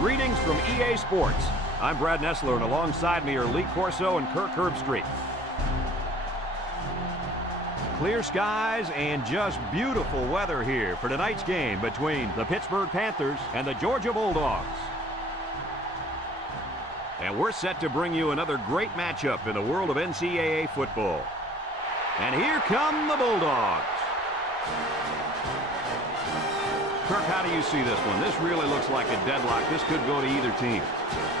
Greetings from EA Sports. I'm Brad Nessler, and alongside me are Lee Corso and Kirk Herbstreit. Clear skies and just beautiful weather here for tonight's game between the Pittsburgh Panthers and the Georgia Bulldogs. And we're set to bring you another great matchup in the world of NCAA football. And here come the Bulldogs. Kirk, how do you see this one? This really looks like a deadlock. This could go to either team.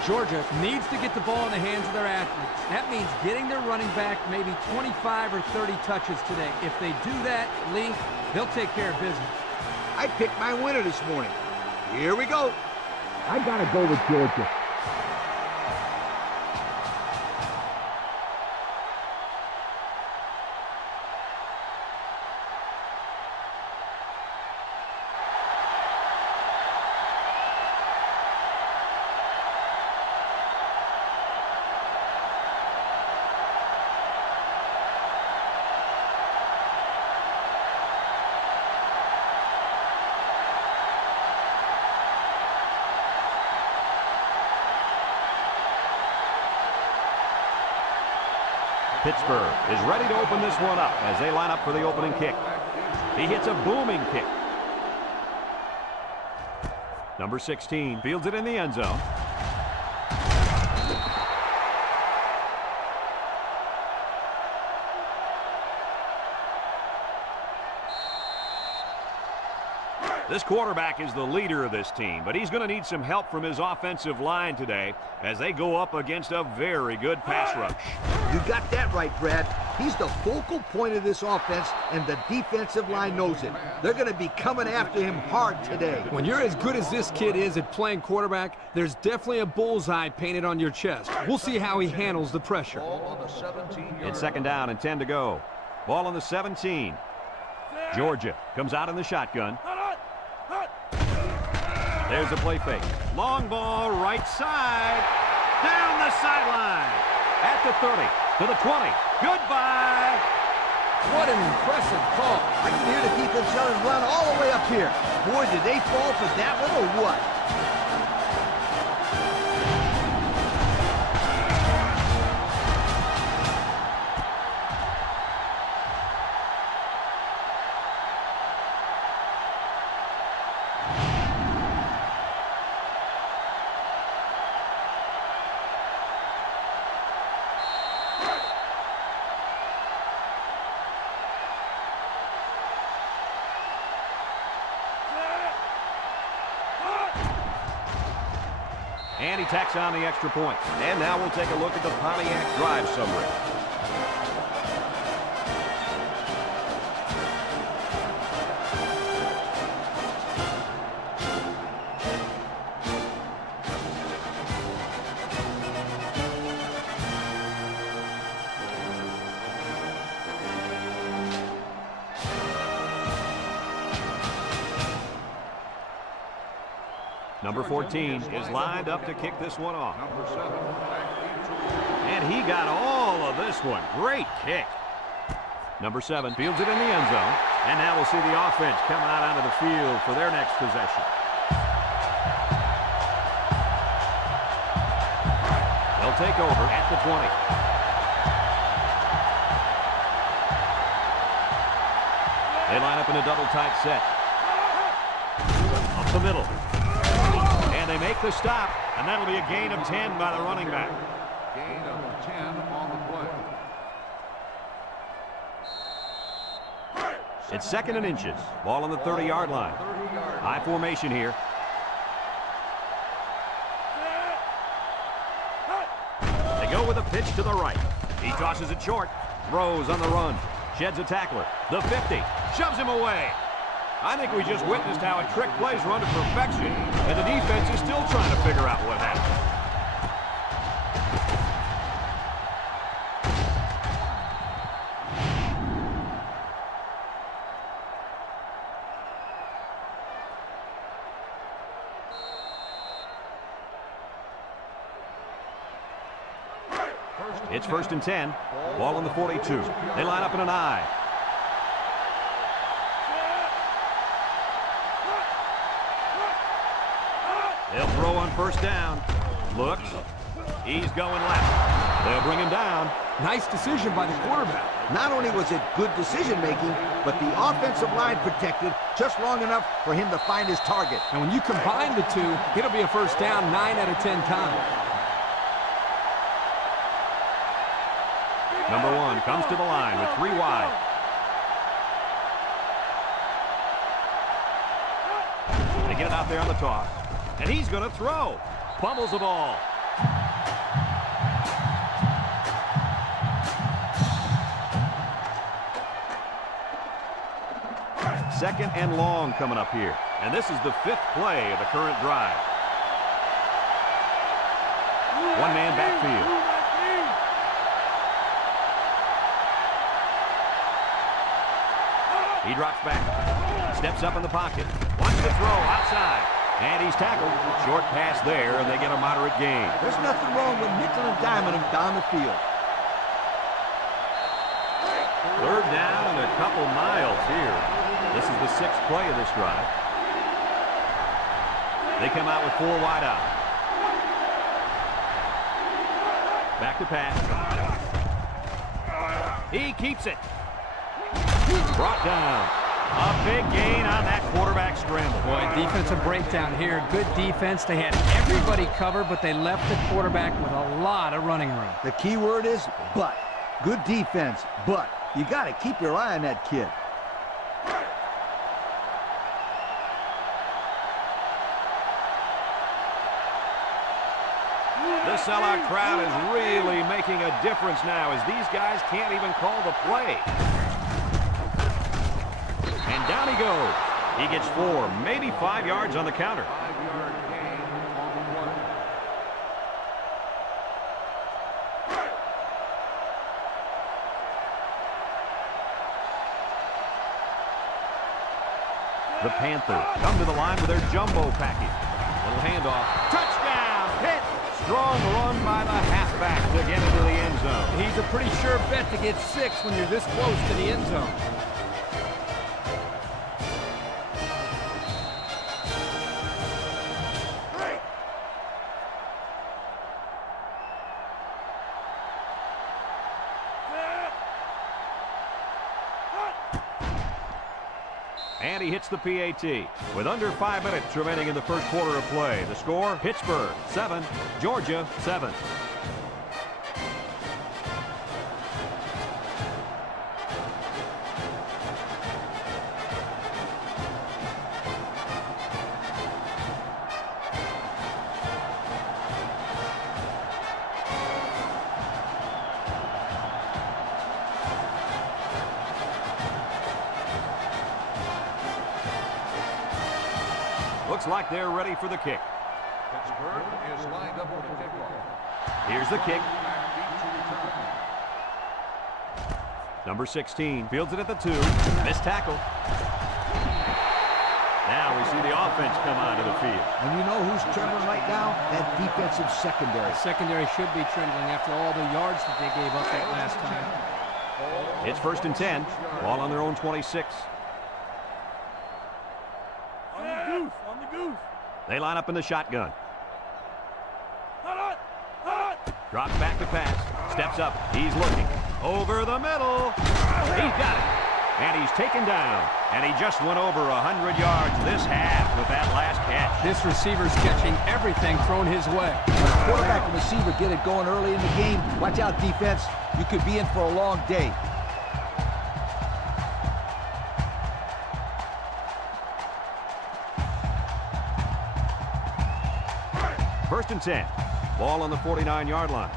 Georgia needs to get the ball in the hands of their athletes. That means getting their running back maybe 25 or 30 touches today. If they do that, Lee, they'll take care of business. I picked my winner this morning. Here we go. I gotta go with Georgia. Pittsburgh is ready to open this one up as they line up for the opening kick. He hits a booming kick. Number 16 fields it in the end zone. This quarterback is the leader of this team, but he's going to need some help from his offensive line today as they go up against a very good pass rush. You got that right, Brad. He's the focal point of this offense, and the defensive line knows it. They're going to be coming after him hard today. When you're as good as this kid is at playing quarterback, there's definitely a bullseye painted on your chest. We'll see how he handles the pressure. It's second down and 10 to go. Ball on the 17. Georgia comes out in the shotgun. There's the play fake. Long ball, right side. Down the sideline. At the 30, to the 20. Goodbye. What an impressive call. I can hear the defense yelling run all the way up here. Boy, did they fall for that one or what? And he tacks on the extra point. And now we'll take a look at the Pontiac drive summary. Number 14 is lined up to kick this one off. And he got all of this one. Great kick. Number 7 fields it in the end zone. And now we'll see the offense come out onto the field for their next possession. They'll take over at the 20. They line up in a double tight set. Up the middle. They make the stop, and that'll be a gain of 10 by the running back. Gain of 10 on the play. It's second and inches. Ball on the 30-yard line. High formation here. They go with a pitch to the right. He tosses it short. Throws on the run. Sheds a tackler. The 50. Shoves him away. I think we just witnessed how a trick play's run to perfection, and the defense is still trying to figure out what happened. It's first and 10. Ball on the 42. They line up in an I. They'll throw on first down. Looks. He's going left. They'll bring him down. Nice decision by the quarterback. Not only was it good decision-making, but the offensive line protected just long enough for him to find his target. And when you combine the two, it'll be a first down 9 out of 10 times. Number 1 comes to the line with 3 wide. They get it out there on the toss. And he's going to throw. Pummels the ball. Second and long coming up here. And this is the 5th play of the current drive. One man backfield. He drops back. Steps up in the pocket. Wants to throw outside. And he's tackled. Short pass there, and they get a moderate gain. There's nothing wrong with nickel and diming him down the field. 3rd down and a couple miles here. This is the 6th play of this drive. They come out with 4 wide out. Back to pass. He keeps it. Brought down. A big gain on that quarterback scramble. Boy, defensive breakdown here. Good defense. They had everybody covered, but they left the quarterback with a lot of running room. The key word is but. Good defense, but you got to keep your eye on that kid. The sellout crowd is really making a difference now as these guys can't even call the play. And down he goes. He gets 4, maybe 5 yards on the counter. 5-yard gain on the play. The Panthers come to the line with their jumbo package. Little handoff. Touchdown! Hit! Strong run by the halfback to get into the end zone. He's a pretty sure bet to get 6 when you're this close to the end zone. And he hits the PAT. With under 5 minutes remaining in the first quarter of play. The score, Pittsburgh 7, Georgia 7. Looks like they're ready for the kick. Pittsburgh is lined up for the kickoff. Here's the kick. Number 16 fields it at the 2. Missed tackle. Now we see the offense come onto the field. And you know who's trembling right now? That defensive secondary. Secondary should be trembling after all the yards that they gave up that last time. It's 1st and 10. Ball on their own 26. They line up in the shotgun. Drops back to pass. Steps up. He's looking. Over the middle. He's got it. And he's taken down. And he just went over 100 yards this half with that last catch. This receiver's catching everything thrown his way. When the quarterback and receiver get it going early in the game, watch out, defense. You could be in for a long day. First and 10. Ball on the 49-yard line.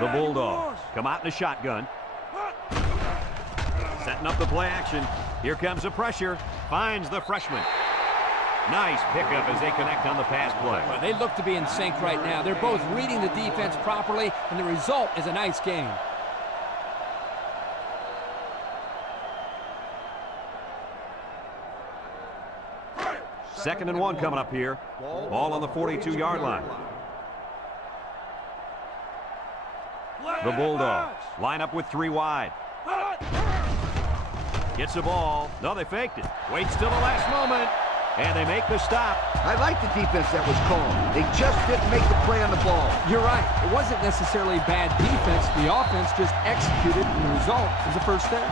The Bulldogs come out in a shotgun. Setting up the play action. Here comes the pressure. Finds the freshman. Nice pickup as they connect on the pass play. Well, they look to be in sync right now. They're both reading the defense properly, and the result is a nice game. Second and 1 coming up here. Ball on the 42-yard line. The Bulldogs line up with 3 wide. Gets the ball. No, they faked it. Waits till the last moment. And they make the stop. I like the defense that was called. They just didn't make the play on the ball. You're right. It wasn't necessarily bad defense. The offense just executed, and the result is a first down.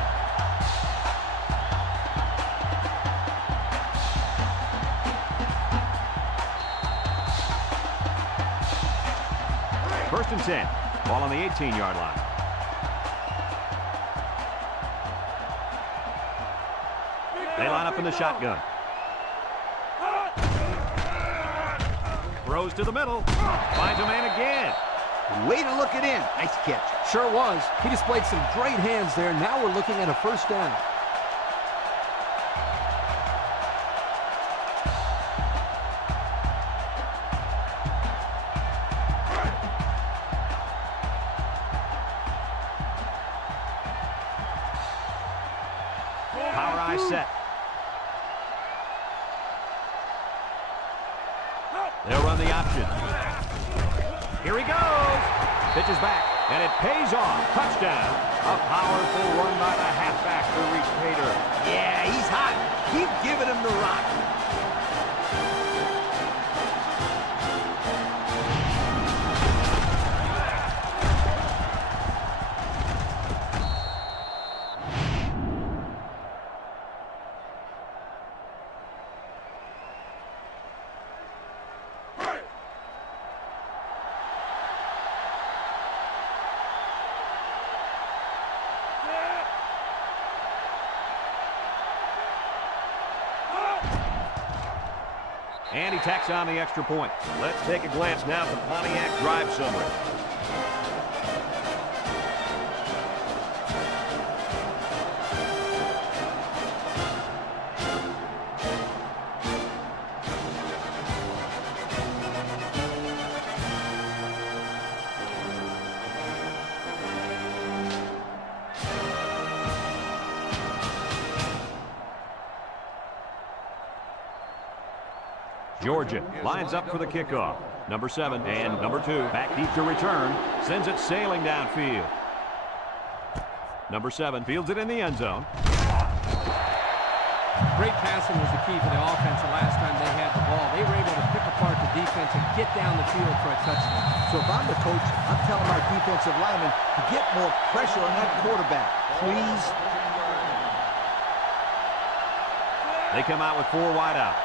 First and 10. Ball on the 18-yard line. They line up in the shotgun. Throws to the middle. Finds a man again. Way to look it in. Nice catch. Sure was. He displayed some great hands there. Now we're looking at a first down. Power eye set. They'll run the option. Here he goes. Pitches back, and it pays off. Touchdown. A powerful run by the halfback to reach Pater. Yeah, he's hot. Keep giving him the rock. And he tacks on the extra point. Let's take a glance now at the Pontiac drive summary. Georgia lines up for the kickoff. Number 7 and number 2 back deep to return. Sends it sailing downfield. Number 7 fields it in the end zone. Great passing was the key for the offense the last time they had the ball. They were able to pick apart the defense and get down the field for a touchdown. So if I'm the coach, I'm telling our defensive linemen to get more pressure on that quarterback. Please. They come out with 4 wide out.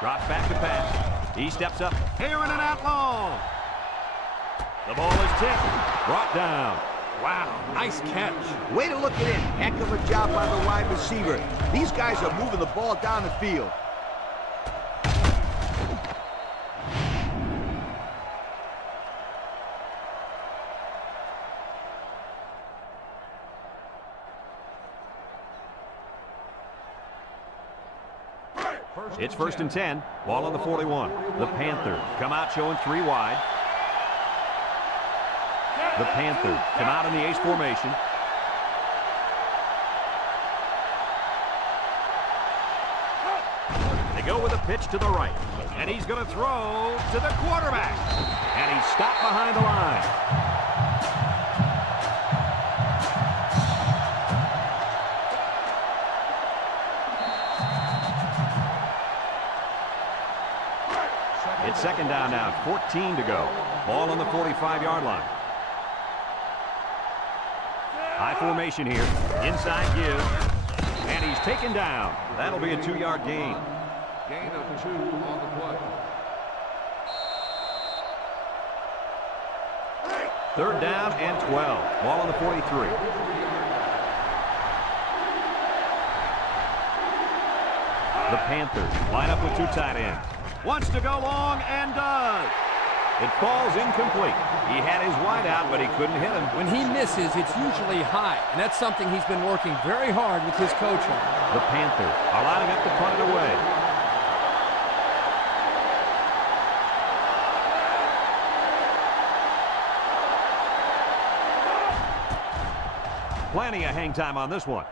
Drops back to pass. He steps up. Here in and out long. The ball is tipped. Brought down. Wow, nice catch. Way to look it in. Heck of a job by the wide receiver. These guys are moving the ball down the field. It's first and 10. Ball on the 41. The Panthers come out showing 3 wide. The Panthers come out in the ace formation. They go with a pitch to the right. And he's going to throw to the quarterback. And he's stopped behind the line. It's second down now, 14 to go. Ball on the 45-yard line. High formation here. Inside give. And he's taken down. That'll be a 2-yard gain. Gain of 2 on the play. Third down and 12. Ball on the 43. The Panthers line up with 2 tight ends. Wants to go long and does. It falls incomplete. He had his wide out, but he couldn't hit him. When he misses, it's usually high, and that's something he's been working very hard with his coach on. The Panthers are lining up to punt it away. Plenty of hang time on this one.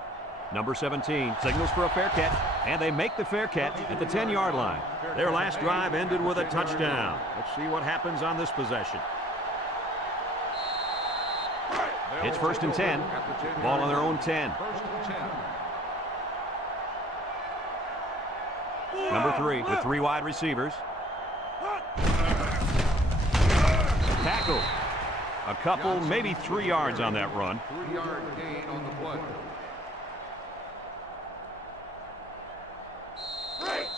Number 17 signals for a fair catch, and they make the fair catch at the 10-yard line. Their last drive ended with a touchdown. Let's see what happens on this possession. It's 1st and 10. Ball on their own 10. 1st and 10. Number 3 with 3 wide receivers. Tackle. A couple, maybe 3 yards on that run. 3-yard gain on the play.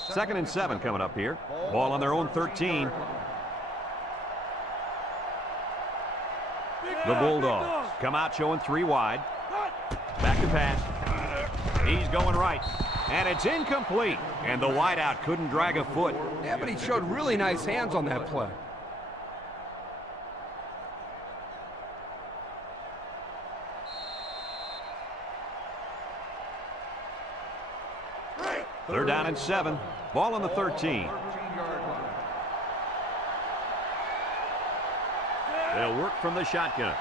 2nd and 7 coming up here. Ball on their own 13. The Bulldogs come out showing 3 wide. Back to pass. He's going right. And it's incomplete. And the wideout couldn't drag a foot. Yeah, but he showed really nice hands on that play. They're down and 7. Ball on the 13. 13-yard line. They'll work from the shotgun.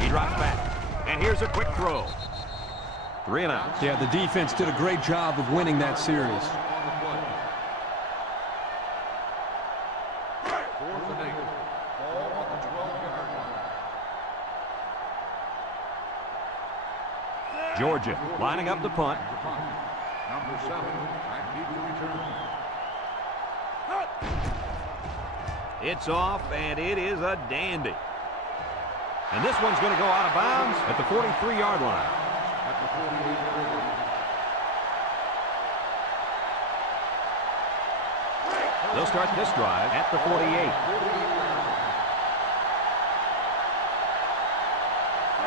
He drops back. And here's a quick throw. 3 and out. Yeah, the defense did a great job of winning that series. On the play. 4th and 8. Ball on the 12-yard line. Georgia lining up the punt. Number 7, back deep to return. It's off, and it is a dandy. And this one's going to go out of bounds at the 43-yard line. At the 48-yard line. They'll start this drive at the 48.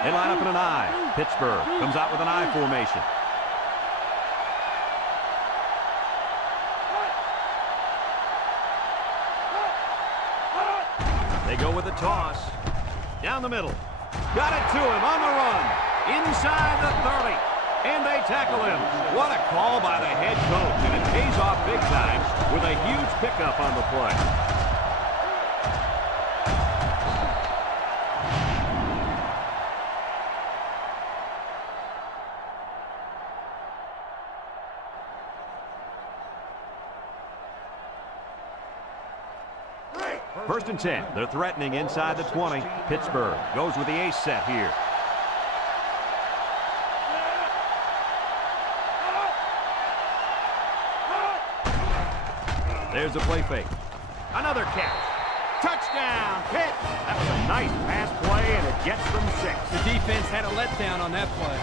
They line up in an I. Pittsburgh comes out with an I formation. They go with a toss. Down the middle. Got it to him on the run. Inside the 30. And they tackle him. What a call by the head coach. And it pays off big time with a huge pickup on the play. First and 10. They're threatening inside the 20. Pittsburgh goes with the ace set here. There's a play fake. Another catch. Touchdown, Pitt. That was a nice pass play, and it gets them 6. The defense had a letdown on that play.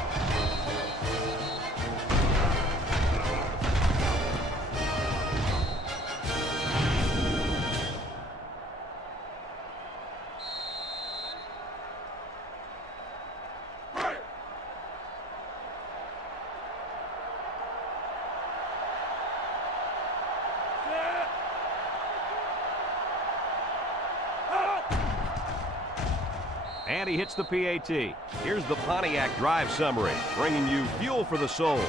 And he hits the PAT. Here's the Pontiac drive summary, bringing you fuel for the soul.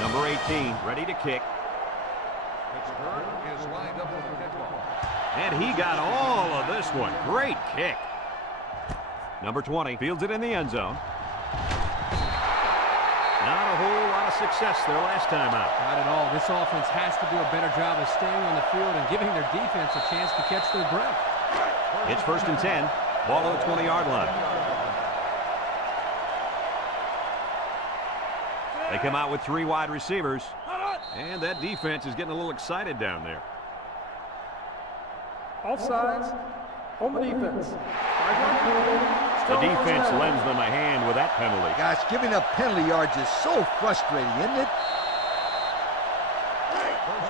Number 18, ready to kick. Pittsburgh is lined up with the kickoff. And he got all of this one. Great kick. Number 20 fields it in the end zone. Not a whole lot of success there last time out. Not at all. This offense has to do a better job of staying on the field and giving their defense a chance to catch their breath. It's 1st and 10. Ball on the 20-yard line. They come out with 3 wide receivers. And that defense is getting a little excited down there. Offsides on the defense. The defense lends them a hand with that penalty. Gosh, giving up penalty yards is so frustrating, isn't it?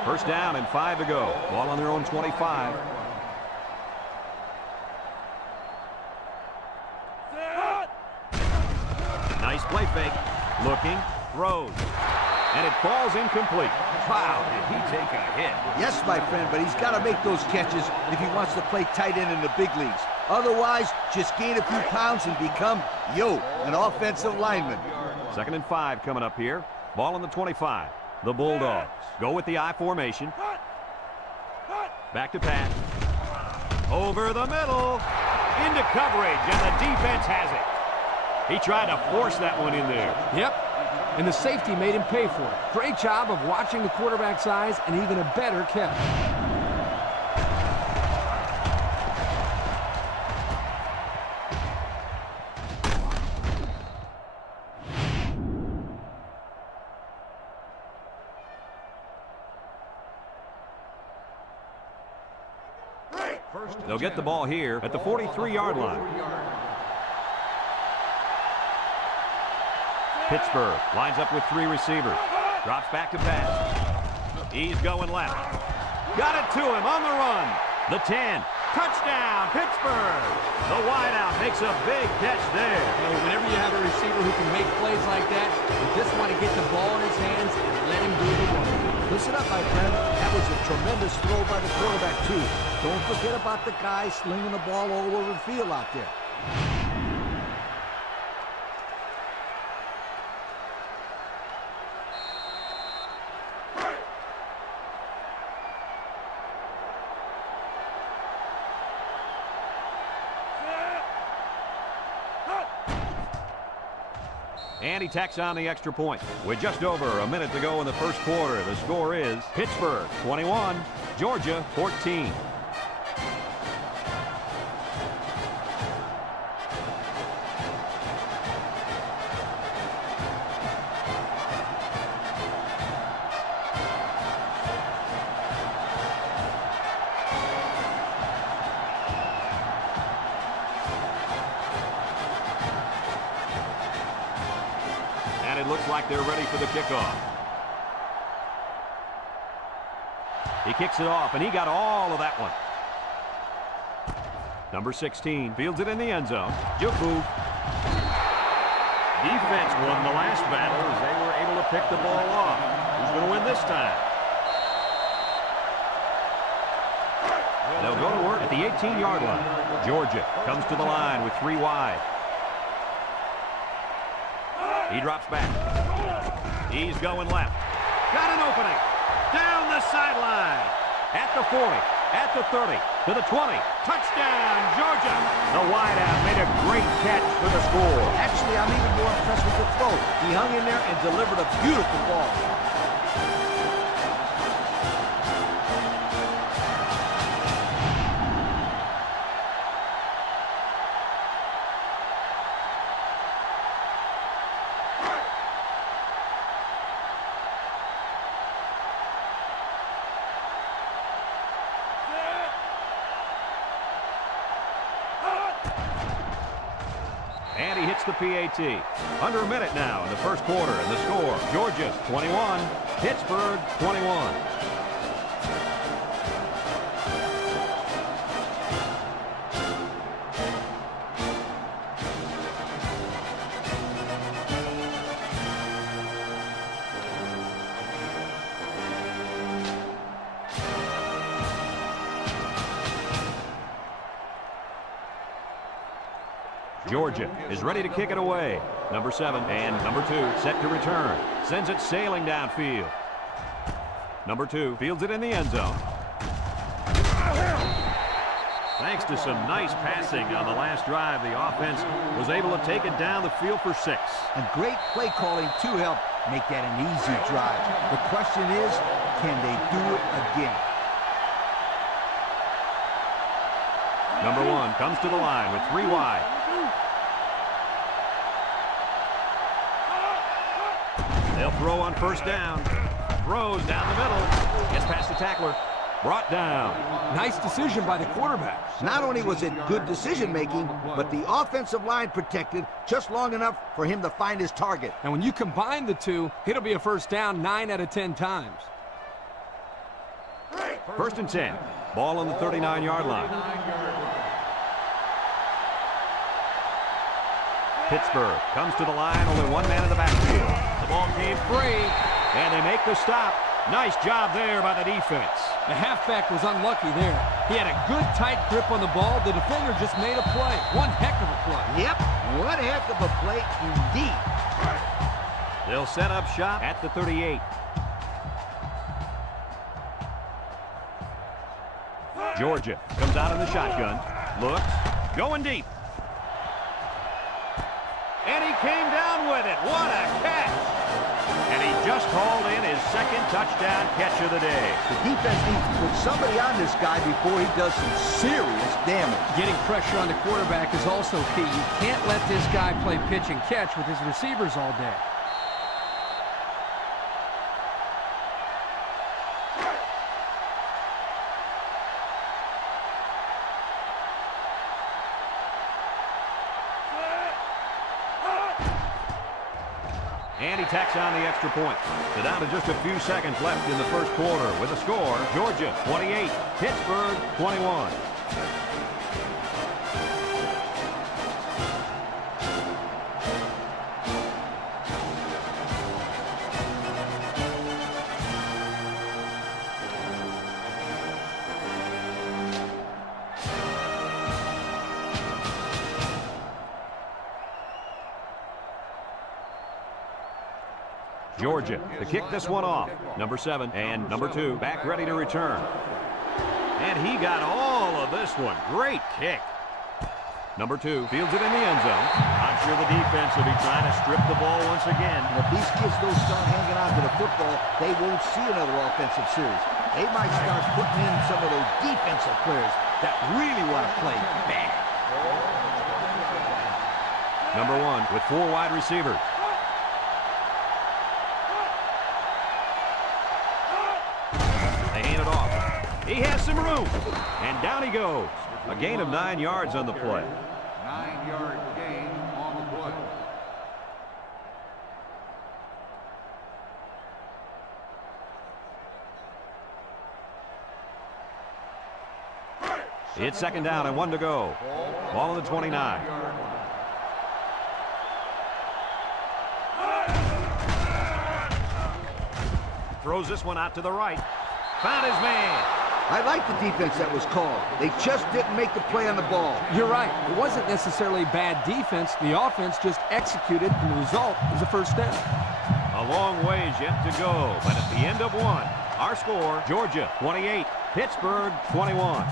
First down and 5 to go. Ball on their own 25. Nice play fake. Looking. Throws. And it falls incomplete. Wow, did he take a hit? Yes, my friend, but he's got to make those catches if he wants to play tight end in the big leagues. Otherwise, just gain a few pounds and become, an offensive lineman. 2nd and 5 coming up here. Ball on the 25. The Bulldogs go with the I formation. Back to pass. Over the middle. Into coverage, and the defense has it. He tried to force that one in there. Yep, and the safety made him pay for it. Great job of watching the quarterback's eyes, and even a better catch. They'll get the ball here at the 43-yard line. Pittsburgh lines up with 3 receivers. Drops back to pass. He's going left. Got it to him on the run. The 10. Touchdown, Pittsburgh. The wideout makes a big catch there. Hey, whenever you have a receiver who can make plays like that, you just want to get the ball in his hands and let him do the work. Listen up, my friend. That was a tremendous throw by the quarterback, too. Don't forget about the guy slinging the ball all over the field out there. And he tacks on the extra point. With just over a minute to go in the first quarter, the score is Pittsburgh 21, Georgia 14. It looks like they're ready for the kickoff. He kicks it off, and he got all of that one. Number 16 fields it in the end zone. Juku. Defense won the last battle as they were able to pick the ball off. Who's going to win this time? They'll go to work at the 18-yard line. Georgia comes to the line with 3 wide. He drops back. He's going left. Got an opening. Down the sideline. At the 40. At the 30. To the 20. Touchdown, Georgia. The wideout made a great catch for the score. Actually, I'm even more impressed with the throw. He hung in there and delivered a beautiful ball. And he hits the PAT. Under a minute now in the first quarter, and the score, Georgia 21, Pittsburgh 21. Georgia is ready to kick it away. Number 7 and number 2 set to return. Sends it sailing downfield. Number 2 fields it in the end zone. Thanks to some nice passing on the last drive, the offense was able to take it down the field for 6. And great play calling to help make that an easy drive. The question is, can they do it again? Number 1 comes to the line with 3 wide. They'll throw on first down. Throws down the middle. Gets past the tackler. Brought down. Nice decision by the quarterback. Not only was it good decision-making, but the offensive line protected just long enough for him to find his target. And when you combine the two, it'll be a first down 9 out of 10 times. First and 10. Ball on the 39-yard line. Pittsburgh comes to the line, only 1 man in the backfield. The ball came free, and they make the stop. Nice job there by the defense. The halfback was unlucky there. He had a good tight grip on the ball. The defender just made a play. One heck of a play. Yep, one heck of a play indeed. They'll set up shop at the 38. Georgia comes out in the shotgun. Looks. Going deep. And he came down with it. What a catch. And he just hauled in his second touchdown catch of the day. The defense needs to put somebody on this guy before he does some serious damage. Getting pressure on the quarterback is also key. You can't let this guy play pitch and catch with his receivers all day. And he tacks on the extra point. So down to just a few seconds left in the first quarter with a score, Georgia 28, Pittsburgh 21. Georgia to kick this one off. Number 7 and number 2 back ready to return. And he got all of this one. Great kick. Number 2 fields it in the end zone. I'm sure the defense will be trying to strip the ball once again. And if these kids don't start hanging on to the football, they won't see another offensive series. They might start putting in some of those defensive players that really want to play bad. Number 1 with 4 wide receivers. He has some room, and down he goes. A gain of 9 yards on the play. 9-yard gain on the play. It's second down and 1 to go. Ball on the 29. Throws this one out to the right. Found his man. I like the defense that was called. They just didn't make the play on the ball. You're right. It wasn't necessarily bad defense. The offense just executed, and the result is a first down. A long ways yet to go, but at the end of one, our score, Georgia 28, Pittsburgh 21.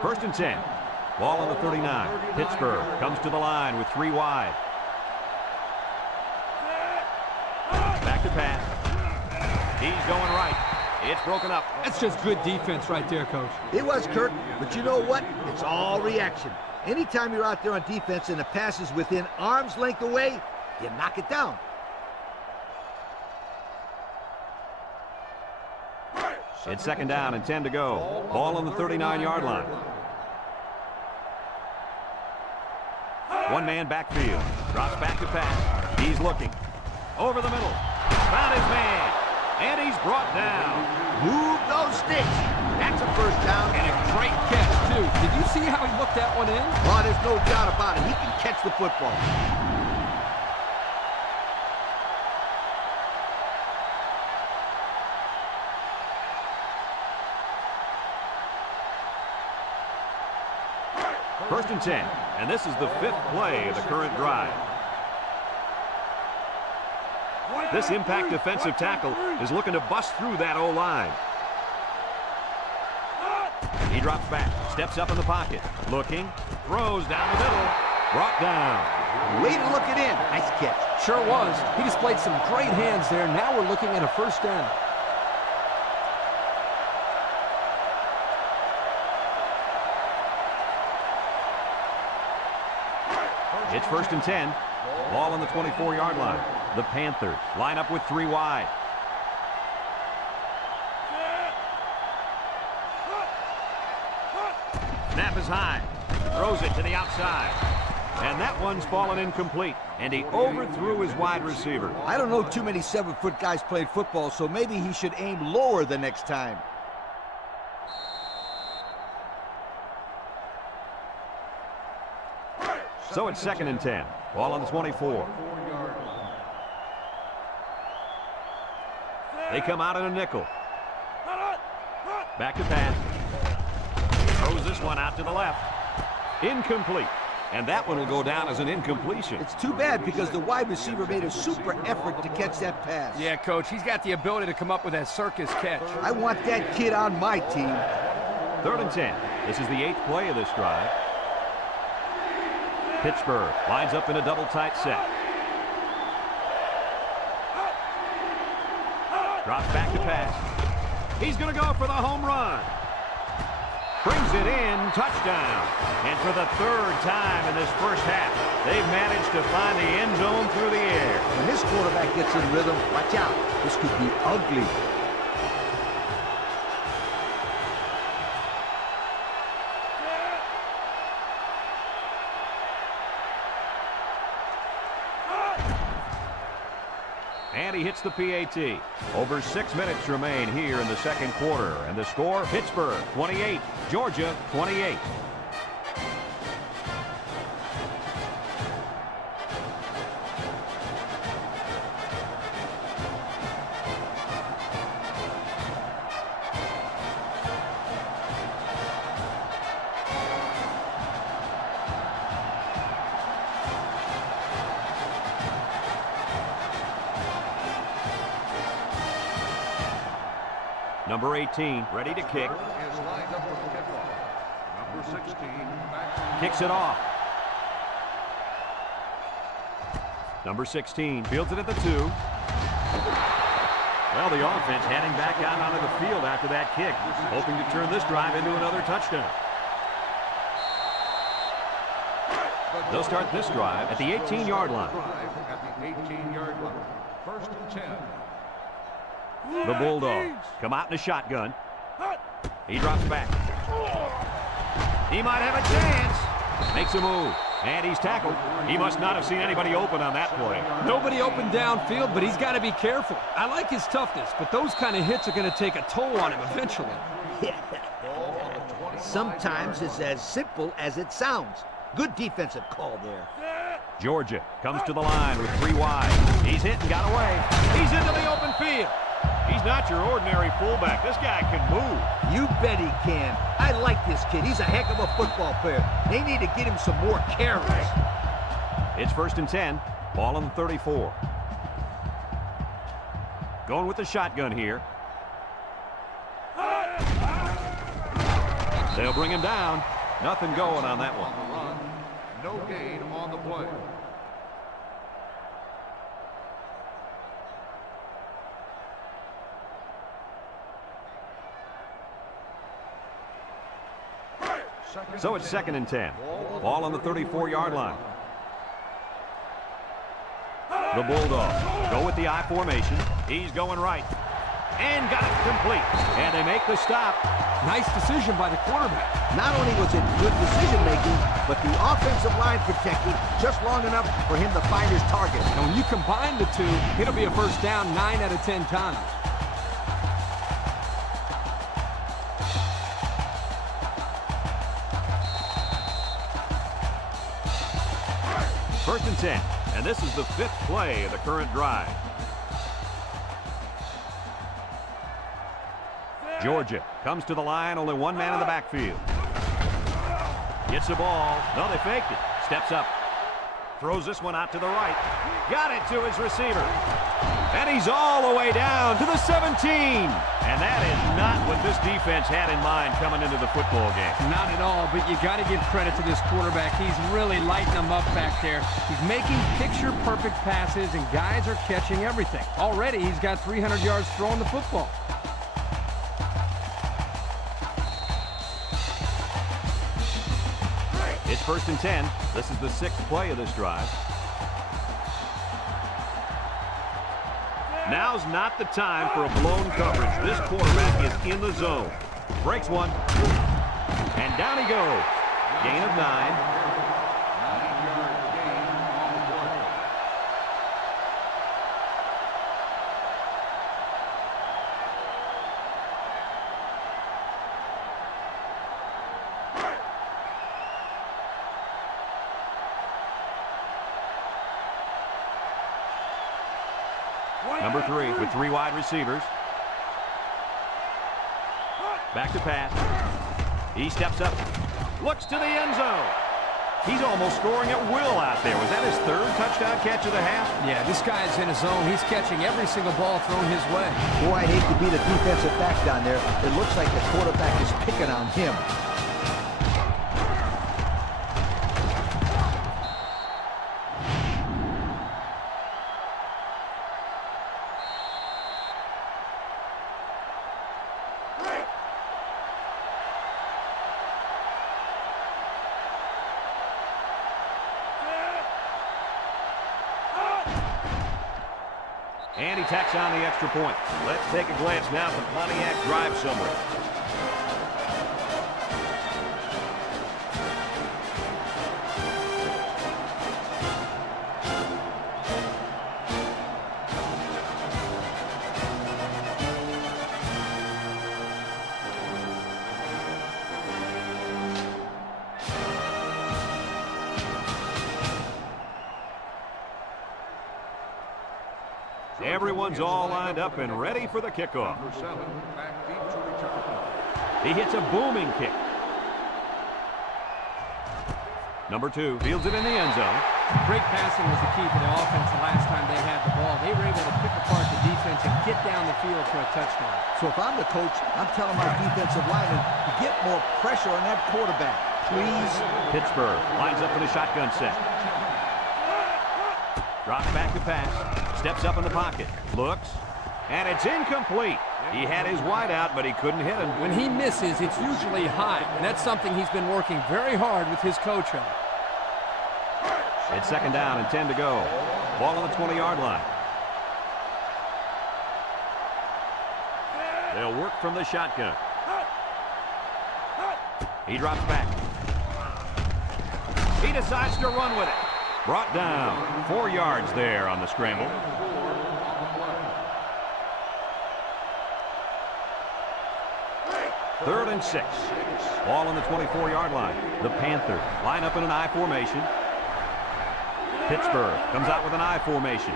First and 10. Ball on the 39. Pittsburgh comes to the line with 3 wide. Back to pass. He's going right. It's broken up. That's just good defense right there, Coach. It was, Kirk, but you know what? It's all reaction. Anytime you're out there on defense and the pass is within arm's length away, you knock it down. It's second down and 10 to go. Ball on the 39-yard line. One man backfield. Drops back to pass. He's looking. Over the middle. Found his man. And he's brought down. Move those sticks. That's a first down. And a great catch, too. Did you see how he looked that one in? Oh, there's no doubt about it. He can catch the football. First and 10. And this is the 5th play of the current drive. This impact defensive tackle is looking to bust through that O-line. He drops back, steps up in the pocket, looking, throws down the middle, brought down. Way to look it in. Nice catch. Sure was. He displayed some great hands there. Now we're looking at a first down. It's first and 10. Ball on the 24-yard line. The Panthers line up with 3 wide. Snap is high. Throws it to the outside. And that one's fallen incomplete. And he overthrew his wide receiver. I don't know too many 7-foot guys playing football, so maybe he should aim lower the next time. So it's second and 10. Ball on the 24. They come out in a nickel. Back to pass. Throws this one out to the left. Incomplete. And that one will go down as an incompletion. It's too bad because the wide receiver made a super effort to catch that pass. Yeah, Coach, he's got the ability to come up with that circus catch. I want that kid on my team. 3rd and 10. This is the 8th play of this drive. Pittsburgh lines up in a double tight set. Drops back to pass. He's going to go for the home run. Brings it in, touchdown. And for the 3rd time in this first half, they've managed to find the end zone through the air. When this quarterback gets in rhythm, watch out. This could be ugly. And he hits the PAT. Over 6 minutes remain here in the second quarter. And the score, Pittsburgh 28, Georgia 28. Number 18, ready to kick. Is lined up with kickoff. Number 16, back. Kicks it off. Number 16 fields it at the 2. Well, the offense heading back out onto the field after that kick, hoping to turn this drive into another touchdown. They'll start this drive at the 18-yard line. At the 18-yard line. 1st and 10. The Bulldogs come out in a shotgun. He drops back. He might have a chance. Makes a move. And he's tackled. He must not have seen anybody open on that play. Nobody open downfield, but he's got to be careful. I like his toughness, but those kind of hits are going to take a toll on him eventually. Sometimes it's as simple as it sounds. Good defensive call there. Georgia comes to the line with 3 wide. He's hit and got away. He's into the open field. He's not your ordinary fullback. This guy can move. You bet he can. I like this kid. He's a heck of a football player. They need to get him some more carries. It's 1st and 10. Ball on the 34. Going with the shotgun here. They'll bring him down. Nothing going on that one. On the run. No gain on the play. So it's 2nd and 10. Ball on the 34-yard line. The Bulldogs go with the I formation. He's going right. And got it complete. And they make the stop. Nice decision by the quarterback. Not only was it good decision-making, but the offensive line protected just long enough for him to find his target. And when you combine the two, it'll be a first down 9 out of 10 times. First and 10. And this is the 5th play of the current drive. Georgia comes to the line, only 1 man in the backfield. Gets the ball. No, they faked it. Steps up. Throws this one out to the right. Got it to his receiver. And he's all the way down to the 17. And that is not what this defense had in mind coming into the football game. Not at all, but you got to give credit to this quarterback. He's really lighting them up back there. He's making picture-perfect passes, and guys are catching everything. Already, he's got 300 yards throwing the football. It's 1st and 10. This is the 6th play of this drive. Now's not the time for a blown coverage. This quarterback is in the zone. Breaks one. And down he goes. Gain of 9. 9-yard gain on the play. Number 3 with 3 wide receivers. Back to pass. He steps up. Looks to the end zone. He's almost scoring at will out there. Was that his third touchdown catch of the half? Yeah, this guy's in his zone. He's catching every single ball thrown his way. Boy, I'd hate to be the defensive back down there. It looks like the quarterback is picking on him. And he tacks on the extra point. Let's take a glance now at the Pontiac drive summary. Everyone's all lined up and ready for the kickoff. Number 7, back deep to return. He hits a booming kick. Number 2 fields it in the end zone. Great passing was the key for the offense the last time they had the ball. They were able to pick apart the defense and get down the field for a touchdown. So if I'm the coach, I'm telling my defensive linemen to get more pressure on that quarterback. Please. Pittsburgh lines up for the shotgun set. Drops back to pass. Steps up in the pocket. Looks. And it's incomplete. He had his wide out, but he couldn't hit him. When he misses, it's usually high, and that's something he's been working very hard with his coach on. It's second down and 10 to go. Ball on the 20-yard line. They'll work from the shotgun. He drops back. He decides to run with it. Brought down. 4 yards there on the scramble. Third and 6. Ball on the 24-yard line. The Panthers line up in an I formation. Pittsburgh comes out with an I formation.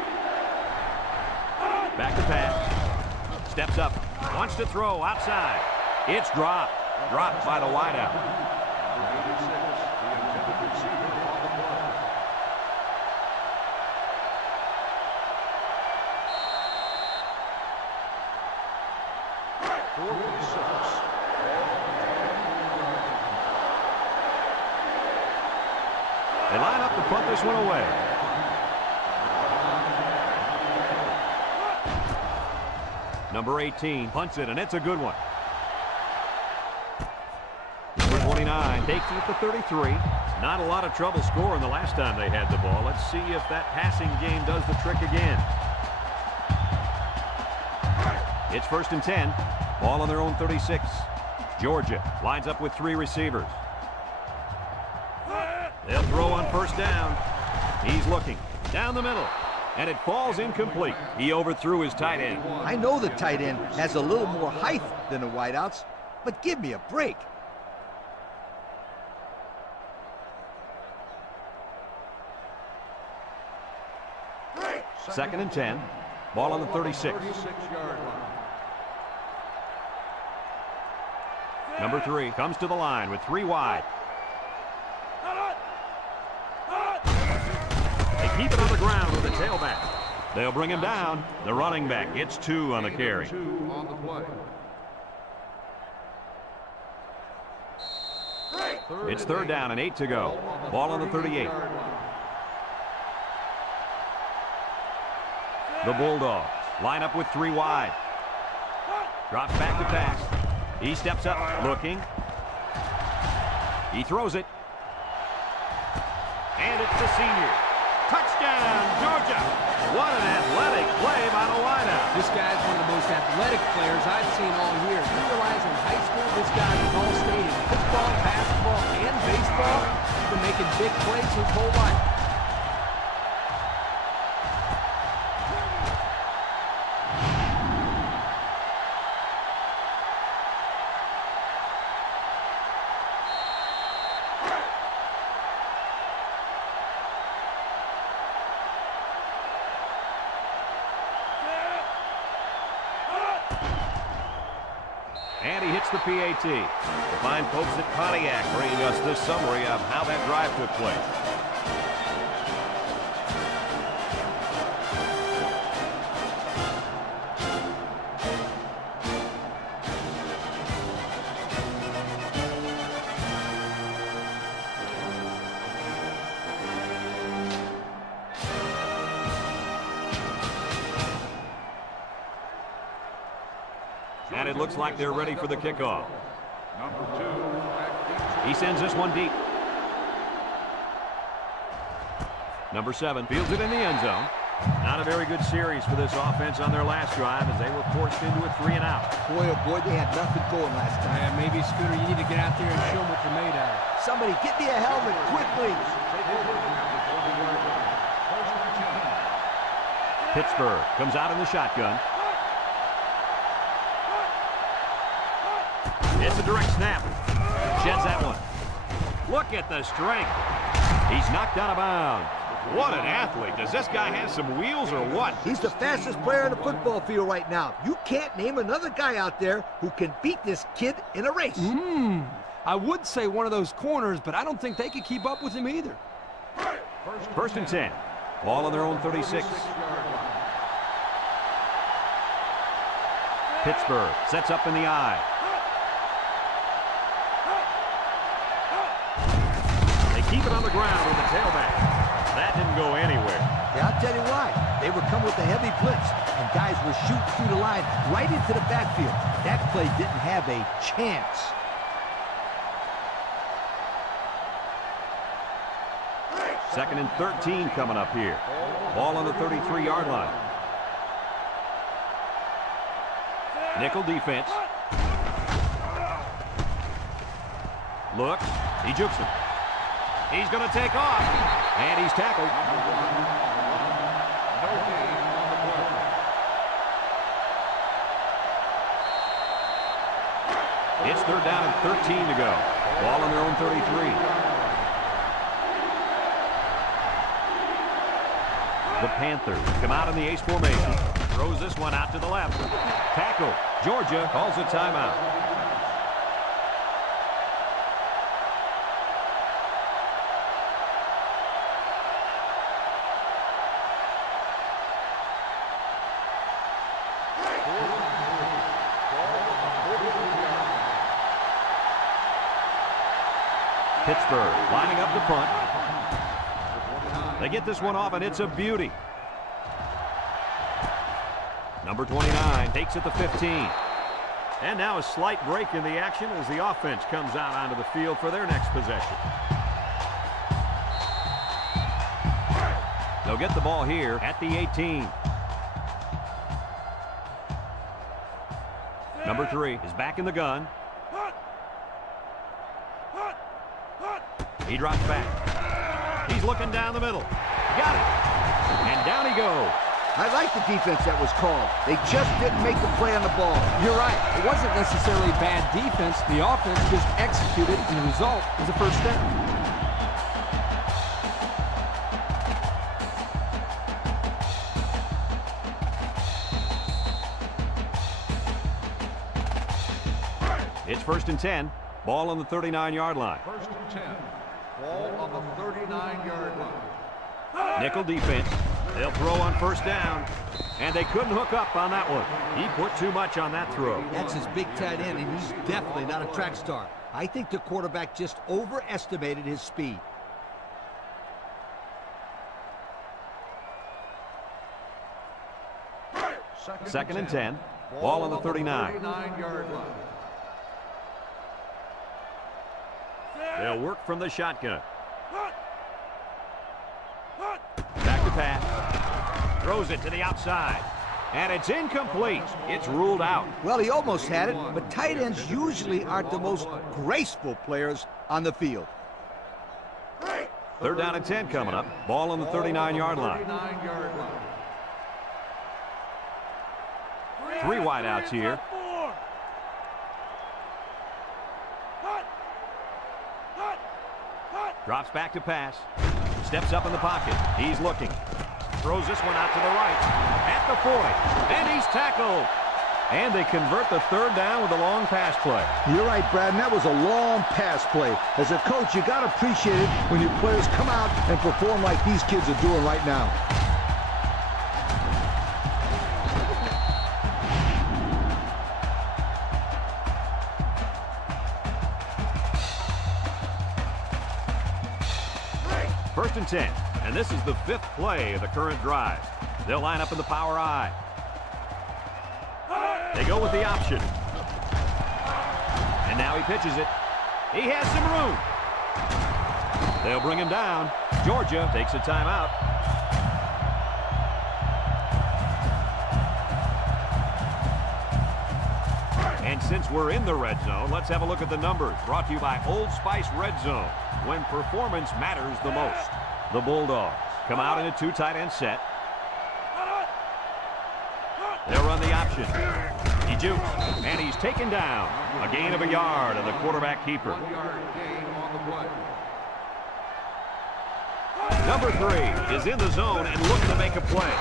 Back to pass. Steps up. Wants to throw outside. It's dropped. Dropped by the wideout. They line up to punt this one away. Number 18 punts it, and it's a good one. Number 29 takes it at the 33. Not a lot of trouble scoring the last time they had the ball. Let's see if that passing game does the trick again. It's first and 10. Ball on their own 36. Georgia lines up with 3 receivers. They'll throw on first down. He's looking down the middle, and it falls incomplete. He overthrew his tight end. I know the tight end has a little more height than the wideouts, but give me a break. Second and 10. Ball on the 36. 36-yard line. Number 3 comes to the line with 3 wide. They keep it on the ground with the tailback. They'll bring him down. The running back gets 2 on the carry. 2 on the play. It's third down and 8 to go. Ball on the 38. The Bulldogs line up with 3 wide. Drops back to pass. He steps up, looking. He throws it. And it's the senior. Touchdown, Georgia. What an athletic play by the wideout. This guy's one of the most athletic players I've seen all year. You realize in high school, this guy was all state in football, basketball, and baseball. He's been making big plays his whole life. the PAT. The fine folks at Pontiac bringing us this summary of how that drive took place. And it looks like they're ready for the kickoff. He sends this one deep. Number 7 fields it in the end zone. Not a very good series for this offense on their last drive as they were forced into a 3-and-out. Boy, oh boy, they had nothing going last time. Yeah, maybe, Scooter, you need to get out there and show them what you're made out of. Somebody get me a helmet quickly. Pittsburgh comes out in the shotgun. It's a direct snap. Sheds that one. Look at the strength. He's knocked out of bounds. What an athlete. Does this guy have some wheels or what? He's the fastest player on the football field right now. You can't name another guy out there who can beat this kid in a race. I would say one of those corners, but I don't think they could keep up with him either. First and 10. Ball on their own 36. Pittsburgh sets up in the eye. Keep it on the ground with the tailback. That didn't go anywhere. Yeah, I'll tell you why. They were coming with a heavy blitz, and guys were shooting through the line right into the backfield. That play didn't have a chance. Second and 13 coming up here. Ball on the 33-yard line. Nickel defense. Looks. He jukes him. He's going to take off, and he's tackled. It's third down and 13 to go. Ball on their own 33. The Panthers come out in the ace formation. Throws this one out to the left. Tackle. Georgia calls a timeout. Pittsburgh lining up the punt. They get this one off, and it's a beauty. Number 29 takes it to 15. And now a slight break in the action as the offense comes out onto the field for their next possession. They'll get the ball here at the 18. Number 3 is back in the gun. He drops back. He's looking down the middle. Got it. And down he goes. I like the defense that was called. They just didn't make the play on the ball. You're right. It wasn't necessarily bad defense. The offense just executed, and the result is a first down. It's first and 10. Ball on the 39-yard line. First and 10. Ball on the 39-yard line. Nickel defense. They'll throw on first down. And they couldn't hook up on that one. He put too much on that throw. That's his big tight end, and he's definitely not a track star. I think the quarterback just overestimated his speed. Second and 10. Ball on the 39. 39-yard line. They'll work from the shotgun. Back to pass. Throws it to the outside. And it's incomplete. It's ruled out. Well, he almost had it, but tight ends usually aren't the most graceful players on the field. Third down and 10 coming up. Ball on the 39-yard line. 39-yard line. 3 wideouts here. Drops back to pass. Steps up in the pocket. He's looking. Throws this one out to the right. At the 40. And he's tackled. And they convert the third down with a long pass play. You're right, Brad, and that was a long pass play. As a coach, you got to appreciate it when your players come out and perform like these kids are doing right now. First and 10, and this is the 5th play of the current drive. They'll line up in the power I. They go with the option. And now he pitches it. He has some room. They'll bring him down. Georgia takes a timeout. And since we're in the red zone, let's have a look at the numbers. Brought to you by Old Spice Red Zone, when performance matters the most. The Bulldogs come out in a 2 tight end set. They'll run the option. He jukes, and he's taken down. A gain of a yard of the quarterback keeper. 1 yard gain on the play. Number 3 is in the zone and looking to make a play.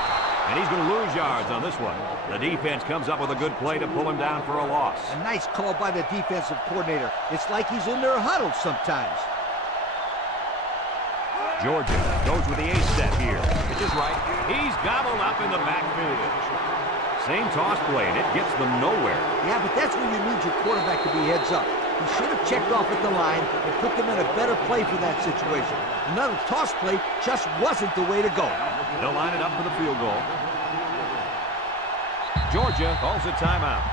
And he's going to lose yards on this one. The defense comes up with a good play to pull him down for a loss. A nice call by the defensive coordinator. It's like he's in their huddle sometimes. Georgia goes with the ace set here. Pitch is right. He's gobbled up in the backfield. Same toss play, and it gets them nowhere. Yeah, but that's when you need your quarterback to be heads up. He should have checked off at the line and put them in a better play for that situation. Another toss play just wasn't the way to go. They'll line it up for the field goal. Georgia calls a timeout.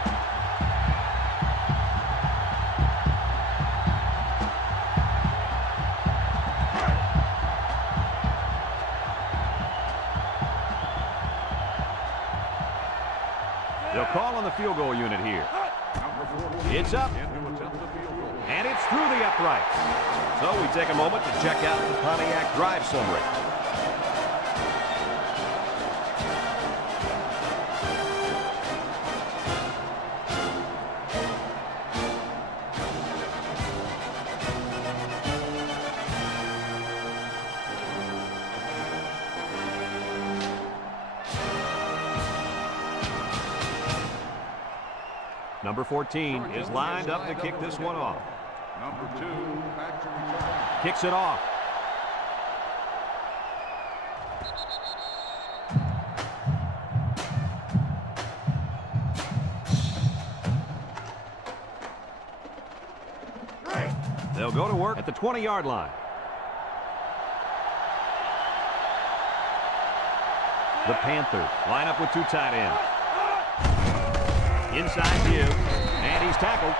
They'll call on the field goal unit here. It's up. And it's through the uprights. So we take a moment to check out the Pontiac drive summary. Number 14 is lined up to kick this one off. Number 2, back to return. Kicks it off. They'll go to work at the 20-yard line. The Panthers line up with 2 tight ends. Inside view, and he's tackled.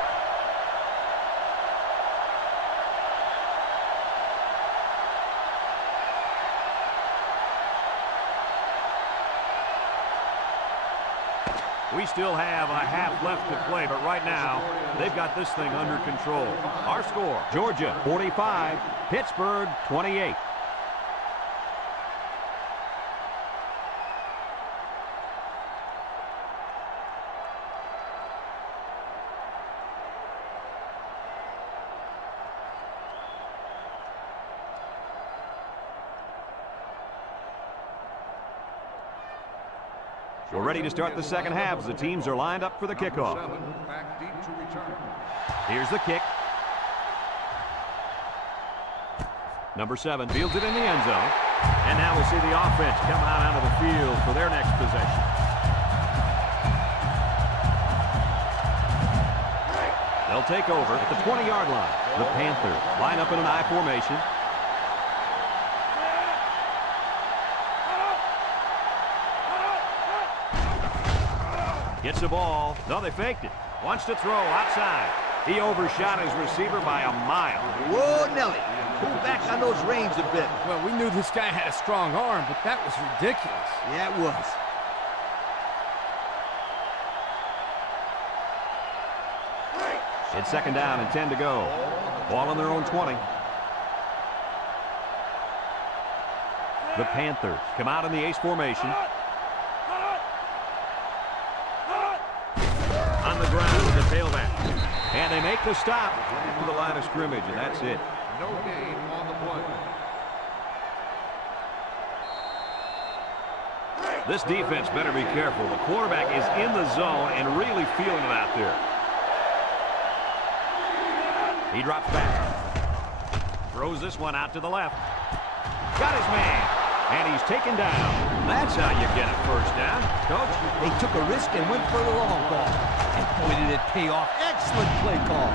We still have a half left to play, but right now, they've got this thing under control. Our score, Georgia 45, Pittsburgh 28. We're ready to start the second half as the teams are lined up for the kickoff. Back deep to return. Here's the kick. Number 7 fields it in the end zone. And now we'll see the offense coming out onto the field for their next possession. They'll take over at the 20-yard line. The Panthers line up in an I formation. Gets the ball. No, they faked it. Wants to throw outside. He overshot his receiver by a mile. Whoa, Nelly. Pull back on those reins a bit. Well, we knew this guy had a strong arm, but that was ridiculous. Yeah, it was. It's second down and 10 to go. Ball on their own 20. The Panthers come out in the ace formation. On the ground with the tailback. And they make the stop to the line of scrimmage, and that's it. No gain on the play. This defense better be careful. The quarterback is in the zone and really feeling it out there. He drops back. Throws this one out to the left. Got his man. And he's taken down. That's how you get a first down. Coach? They took a risk and went for the long ball. And boy, did it pay off. Excellent play call.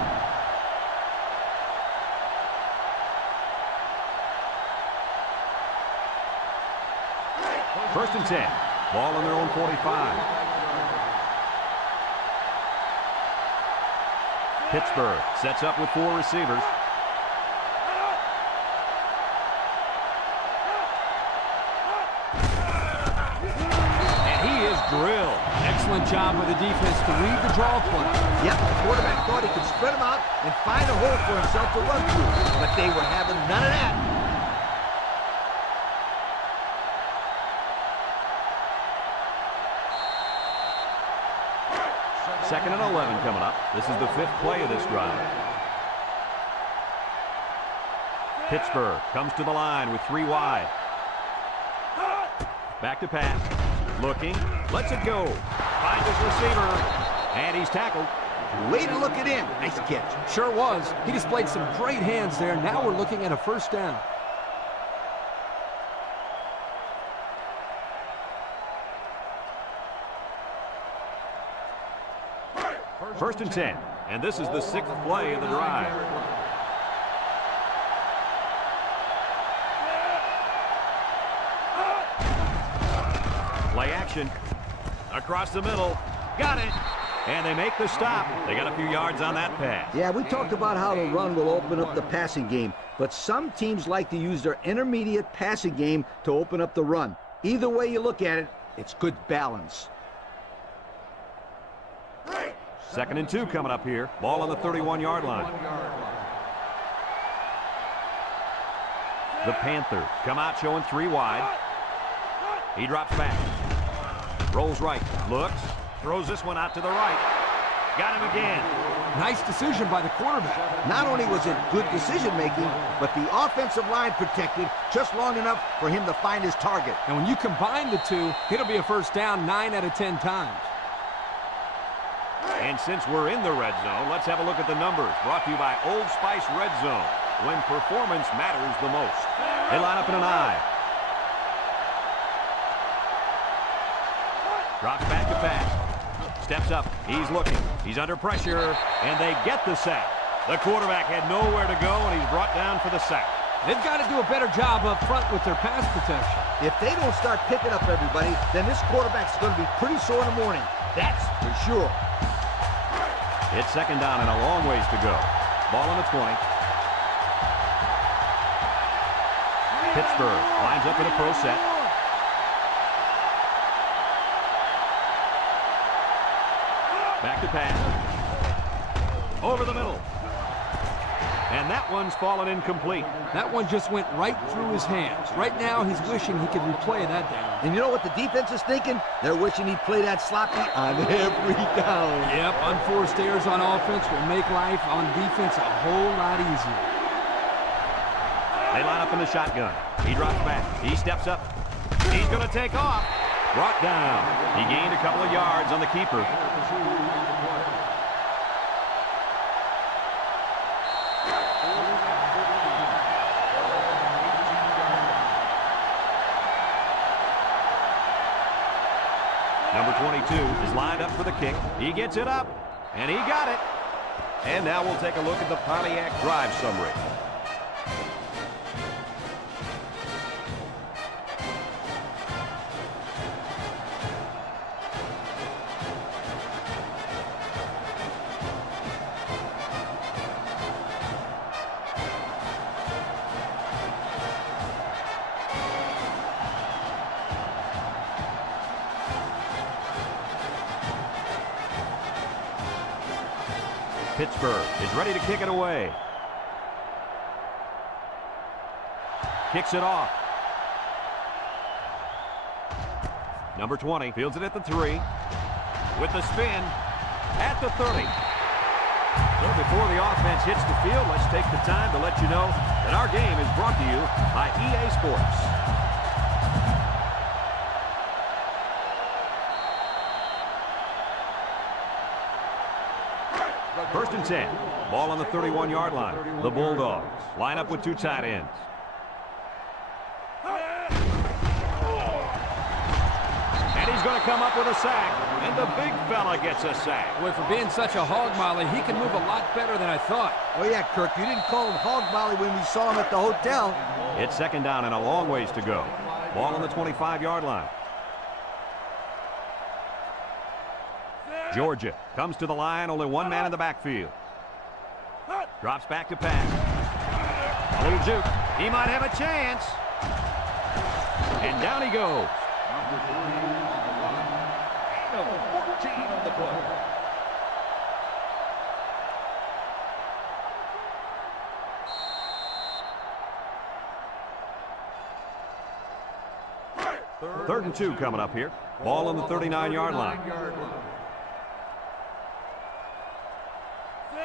First and 10. Ball on their own 45. Pittsburgh sets up with 4 receivers. Drilled. Excellent job by the defense to read the draw play. Yep, the quarterback thought he could spread them out and find a hole for himself to run through, but they were having none of that. Second and 11 coming up. This is the 5th play of this drive. Pittsburgh comes to the line with 3 wide. Back to pass. Looking. Lets it go. Finds his receiver. And he's tackled. Way to look it in. Nice catch. Sure was. He displayed some great hands there. Now we're looking at a first down. First and 10. And this is the 6th play of the drive. Play action. Across the middle. Got it. And they make the stop. They got a few yards on that pass. Yeah, we talked about how the run will open up the passing game, but some teams like to use their intermediate passing game to open up the run. Either way you look at it, it's good balance. Second and 2 coming up here. Ball on the 31-yard line. The Panthers come out showing 3 wide. He drops back. Rolls right. Looks. Throws this one out to the right. Got him again. Nice decision by the quarterback. Not only was it good decision-making, but the offensive line protected just long enough for him to find his target. And when you combine the two, it'll be a first down 9 out of 10 times. And since we're in the red zone, let's have a look at the numbers. Brought to you by Old Spice Red Zone, when performance matters the most. They line up in an I. Drops back to pass. Steps up. He's looking. He's under pressure, and they get the sack. The quarterback had nowhere to go, and he's brought down for the sack. They've got to do a better job up front with their pass protection. If they don't start picking up everybody, then this quarterback's going to be pretty sore in the morning. That's for sure. It's second down and a long ways to go. Ball on the 20. Pittsburgh lines up in a pro set. Back to pass. Over the middle. And that one's fallen incomplete. That one just went right through his hands. Right now, he's wishing he could replay that down. And you know what the defense is thinking? They're wishing he'd play that sloppy on every down. Yep, unforced errors on offense will make life on defense a whole lot easier. They line up in the shotgun. He drops back. He steps up. He's going to take off. Brought down. He gained a couple of yards on the keeper. Number 22 is lined up for the kick. He gets it up, and he got it. And now we'll take a look at the Pontiac drive summary. Pittsburgh is ready to kick it away. Kicks it off. Number 20 fields it at the 3. With the spin at the 30. So before the offense hits the field, let's take the time to let you know that our game is brought to you by EA Sports. First and 10. Ball on the 31-yard line. The Bulldogs line up with two tight ends. And he's going to come up with a sack. And the big fella gets a sack. Boy, for being such a hog molly, he can move a lot better than I thought. Oh, yeah, Kirk, you didn't call him hog molly when we saw him at the hotel. It's second down and a long ways to go. Ball on the 25-yard line. Georgia comes to the line, only one man in the backfield. Drops back to pass. A little juke. He might have a chance. And down he goes. Number 14 on the play. Third and 2 coming up here. Ball on the 39-yard line.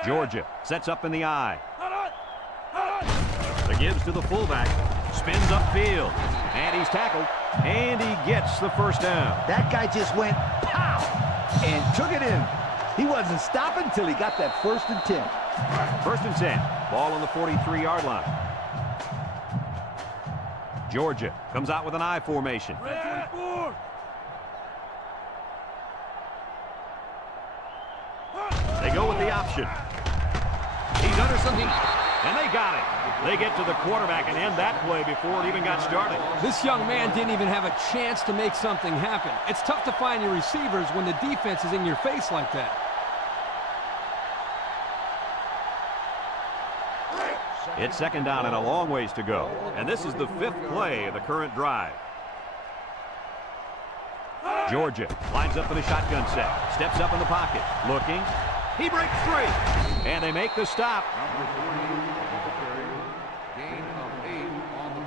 Georgia sets up in the I. The gives to the fullback. Spins upfield. And he's tackled. And he gets the first down. That guy just went pow and took it in. He wasn't stopping until he got that 1st and 10. First and 10. Ball on the 43-yard line. Georgia comes out with an I formation. They go with the option. He's under something, and they got it. They get to the quarterback and end that play before it even got started. This young man didn't even have a chance to make something happen. It's tough to find your receivers when the defense is in your face like that. It's second down and a long ways to go. And this is the 5th play of the current drive. Georgia lines up in a shotgun set. Steps up in the pocket. Looking. He breaks free. And they make the stop. Number 3 on the carry. Gain of 8 on the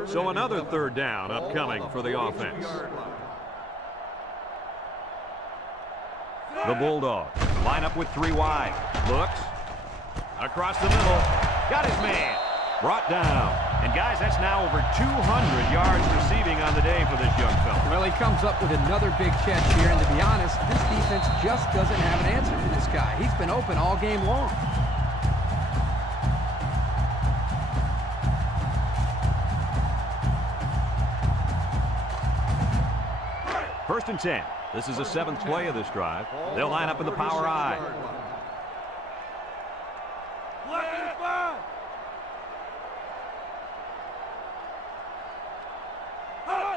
play. So another third down upcoming for the offense. The Bulldogs line up with 3 wide. Looks. Across the middle. Got his man. Brought down. And guys, that's now over 200 yards receiving on the day for this young fella. Well, he comes up with another big catch here, and to be honest, this defense just doesn't have an answer for this guy. He's been open all game long. First and 10. This is the 7th play of this drive. They'll line up in the power I.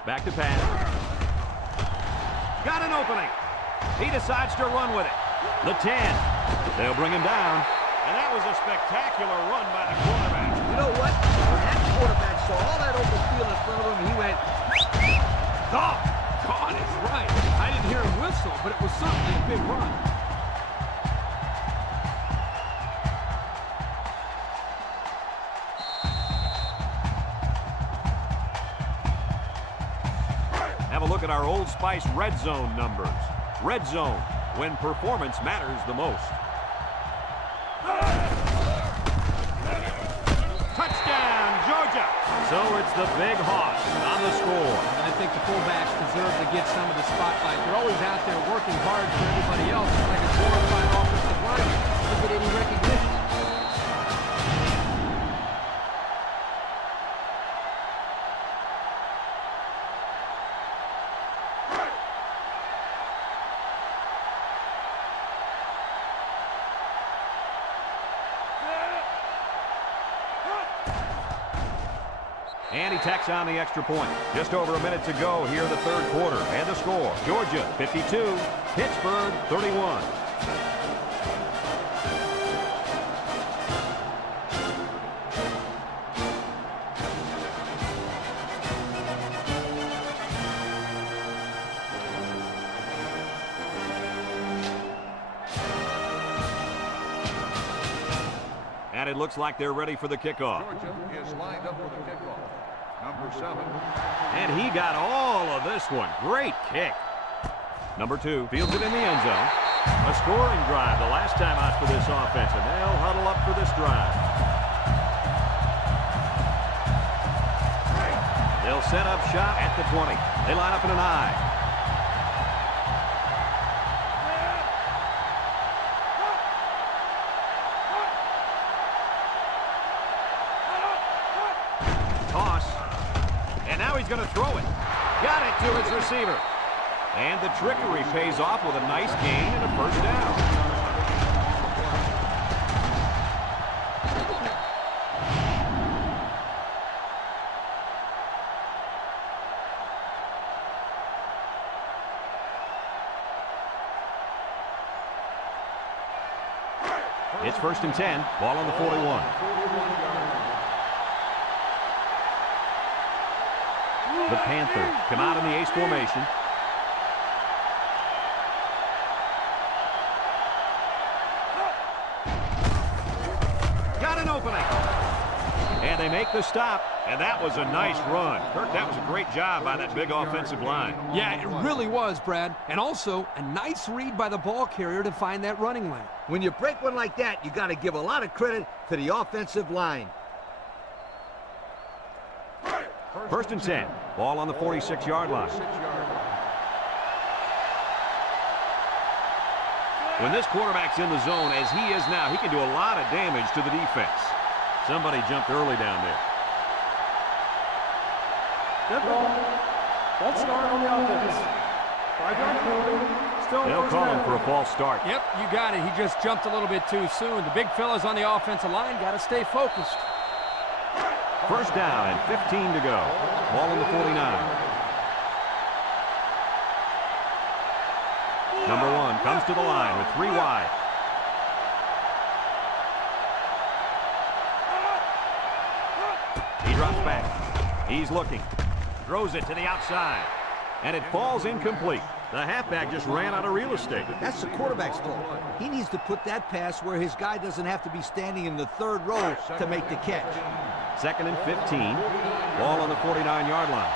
Back to pass. Got an opening. He decides to run with it. The 10. They'll bring him down. And that was a spectacular run by the quarterback. You know what? When that quarterback saw all that open field in front of him, he went, Oh, God is right. I didn't hear him whistle, but it was certainly a big run. Have a look at our Old Spice Red Zone numbers. Red Zone, when performance matters the most. Touchdown, Georgia! So it's the big hoss on the score. And I think the fullbacks deserve to get some of the spotlight. They're always out there working hard for everybody else, like a glorified offensive lineman. Look at any recognition. And he tacks on the extra point. Just over a minute to go here in the 3rd quarter. And the score, Georgia 52, Pittsburgh 31. And it looks like they're ready for the kickoff. Georgia is lined up for the kickoff. Number 7. And he got all of this one. Great kick. Number 2 fields it in the end zone. A scoring drive the last time out for this offense, and they'll huddle up for this drive. They'll set up shop at the 20. They line up in an I. Toss. And now he's going to throw it. Got it to his receiver. And the trickery pays off with a nice gain and a first down. It's 1st and 10. Ball on the 41. The Panthers come out in the ace formation. Got an opening. And they make the stop. And that was a nice run. Kirk, that was a great job by that big offensive line. Yeah, it really was, Brad. And also, a nice read by the ball carrier to find that running lane. When you break one like that, you got to give a lot of credit to the offensive line. 1st and 10. Ball on the 46-yard line. When this quarterback's in the zone, as he is now, he can do a lot of damage to the defense. Somebody jumped early down there. Good ball. False start on the offense. 5-yard penalty. Still They'll call him for a false start. Yep, you got it. He just jumped a little bit too soon. The big fellas on the offensive line got to stay focused. First down and 15 to go. Ball on the 49. Number 1 comes to the line with 3 wide. He drops back. He's looking. Throws it to the outside. And it falls incomplete. The halfback just ran out of real estate. That's the quarterback's fault. He needs to put that pass where his guy doesn't have to be standing in the 3rd row to make the catch. 2nd and 15. Ball on the 49-yard line.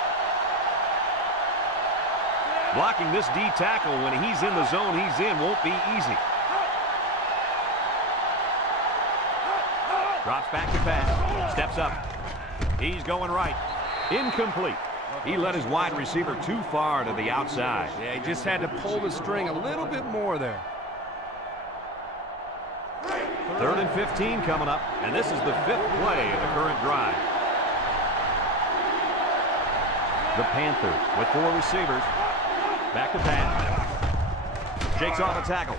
Blocking this D tackle when he's in the zone he's in won't be easy. Drops back to pass. Steps up. He's going right. Incomplete. He led his wide receiver too far to the outside. Yeah, he just had to pull the string a little bit more there. 3rd and 15 coming up, and this is the 5th play of the current drive. The Panthers with 4 receivers. Back to pass. Shakes off a tackle.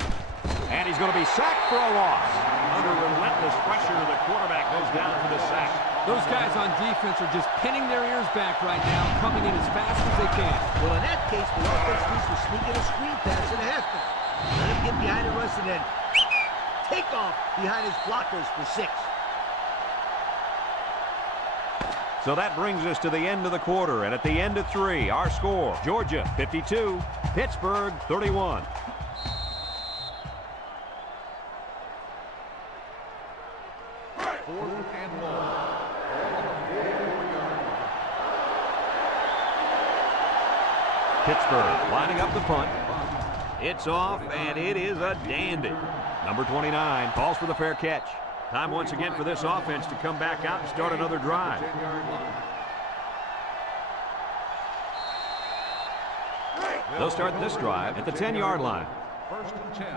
And he's going to be sacked for a loss. Under relentless pressure, the quarterback goes down for the sack. Those guys on defense are just pinning their ears back right now, coming in as fast as they can. Well, in that case, the offense needs to sneak in a screen pass and a halfback. Let him get behind the rush and then take off behind his blockers for 6. So that brings us to the end of the quarter, and at the end of 3, our score, Georgia 52, Pittsburgh 31. Pittsburgh lining up the punt. It's off, and it is a dandy. Number 29 calls for the fair catch. Time once again for this offense to come back out and start another drive. They'll start this drive at the 10-yard line. 1st and 10.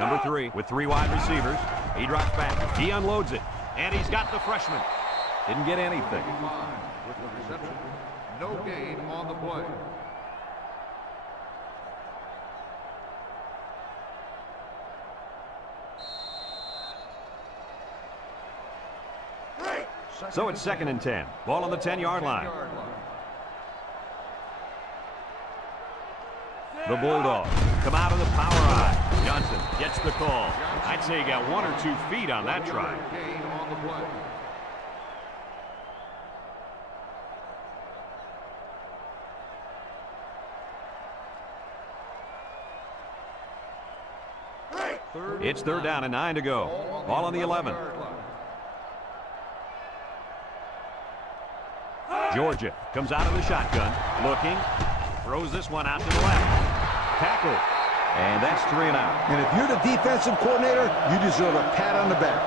Number 3 with 3 wide receivers. He drops back. He unloads it. And he's got the freshman. Didn't get anything. With the reception, no gain on the play. So it's 2nd and 10. Ball on the 10-yard line. The Bulldogs come out of the power eye. Johnson gets the call. I'd say he got 1 or 2 feet on that try. Gain on the play. It's 3rd down and 9 to go. Ball on the 11. Georgia comes out of the shotgun, looking, throws this one out to the left. Tackle, and that's 3 and out. And if you're the defensive coordinator, you deserve a pat on the back.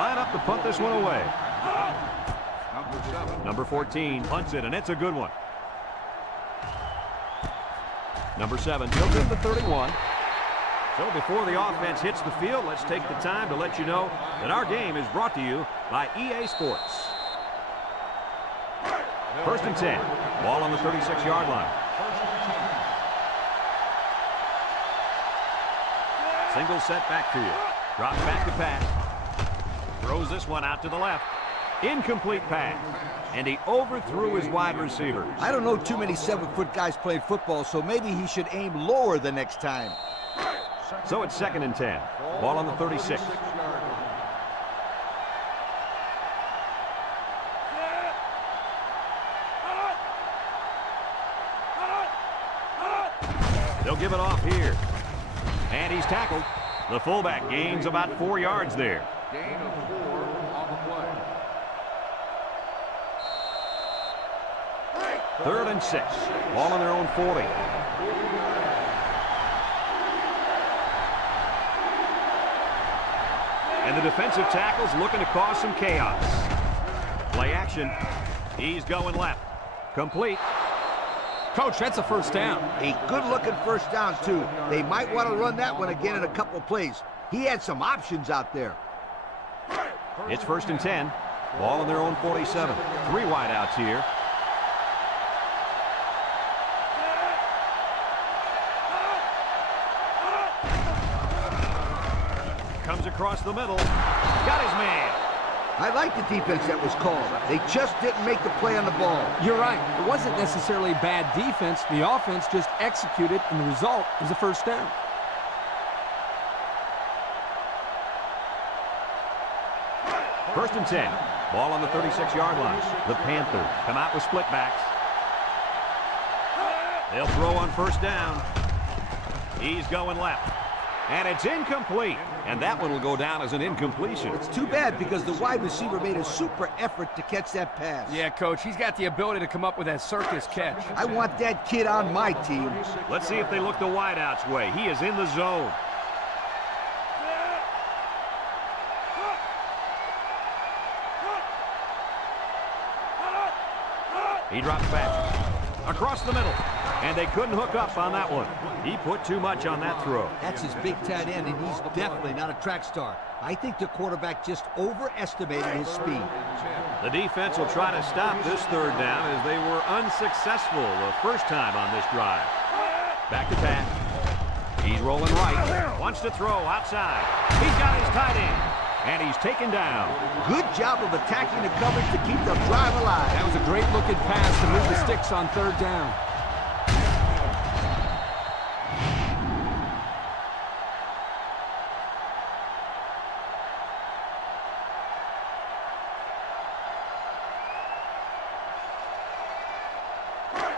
line up to punt this one away. Number 7. Number 14 punts it, and it's a good one. Number 7 goes in the 31. So before the offense hits the field, let's take the time to let you know that our game is brought to you by EA Sports. First and 10. Ball on the 36-yard line. Single set backfield. Drops back to pass. Throws this one out to the left. Incomplete pass. And he overthrew his wide receiver. I don't know too many 7-foot guys playing football, so maybe he should aim lower the next time. So it's second and 10. Ball on the 36. They'll give it off here. And he's tackled. The fullback gains about 4 yards there. Gain of 4 on the play. Third and 6. Ball on their own 40. And the defensive tackle's looking to cause some chaos. Play action. He's going left. Complete. Coach, that's a first down. A good-looking first down, too. They might want to run that one again in a couple plays. He had some options out there. It's first and 10. Ball on their own 47. 3 wideouts here. Comes across the middle. Got his man. I like the defense that was called. They just didn't make the play on the ball. You're right. It wasn't necessarily bad defense. The offense just executed, and the result is a first down. First and 10. Ball on the 36-yard line. The Panthers come out with split backs. They'll throw on first down. He's going left. And it's incomplete. And that one will go down as an incompletion. It's too bad because the wide receiver made a super effort to catch that pass. Yeah, Coach, he's got the ability to come up with that circus catch. I want that kid on my team. Let's see if they look the wideouts way. He is in the zone. He drops back. Across the middle. And they couldn't hook up on that one. He put too much on that throw. That's his big tight end, and he's definitely not a track star. I think the quarterback just overestimated his speed. The defense will try to stop this third down as they were unsuccessful the first time on this drive. Back to pass. He's rolling right. Wants to throw outside. He's got his tight end. And he's taken down. Good job of attacking the coverage to keep the drive alive. That was a great looking pass to move the sticks on third down.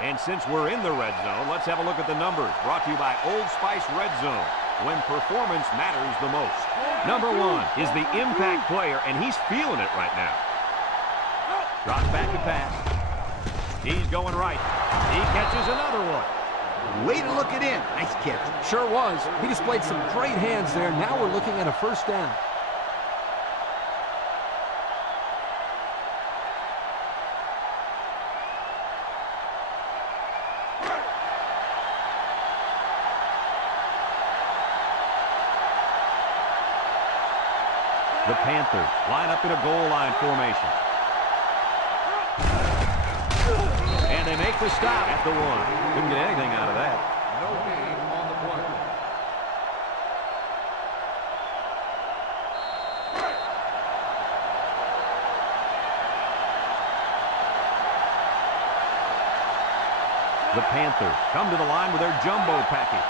And since we're in the red zone, let's have a look at the numbers. Brought to you by Old Spice Red Zone, when performance matters the most. Number 1 is the impact player, and he's feeling it right now. Drops back to pass. He's going right. He catches another one. Way to look it in. Nice catch. Sure was. He displayed some great hands there. Now we're looking at a first down. The Panthers line up in a goal line formation. And they make the stop at the 1. Couldn't get anything out of that. No gain on the play. The Panthers come to the line with their jumbo package.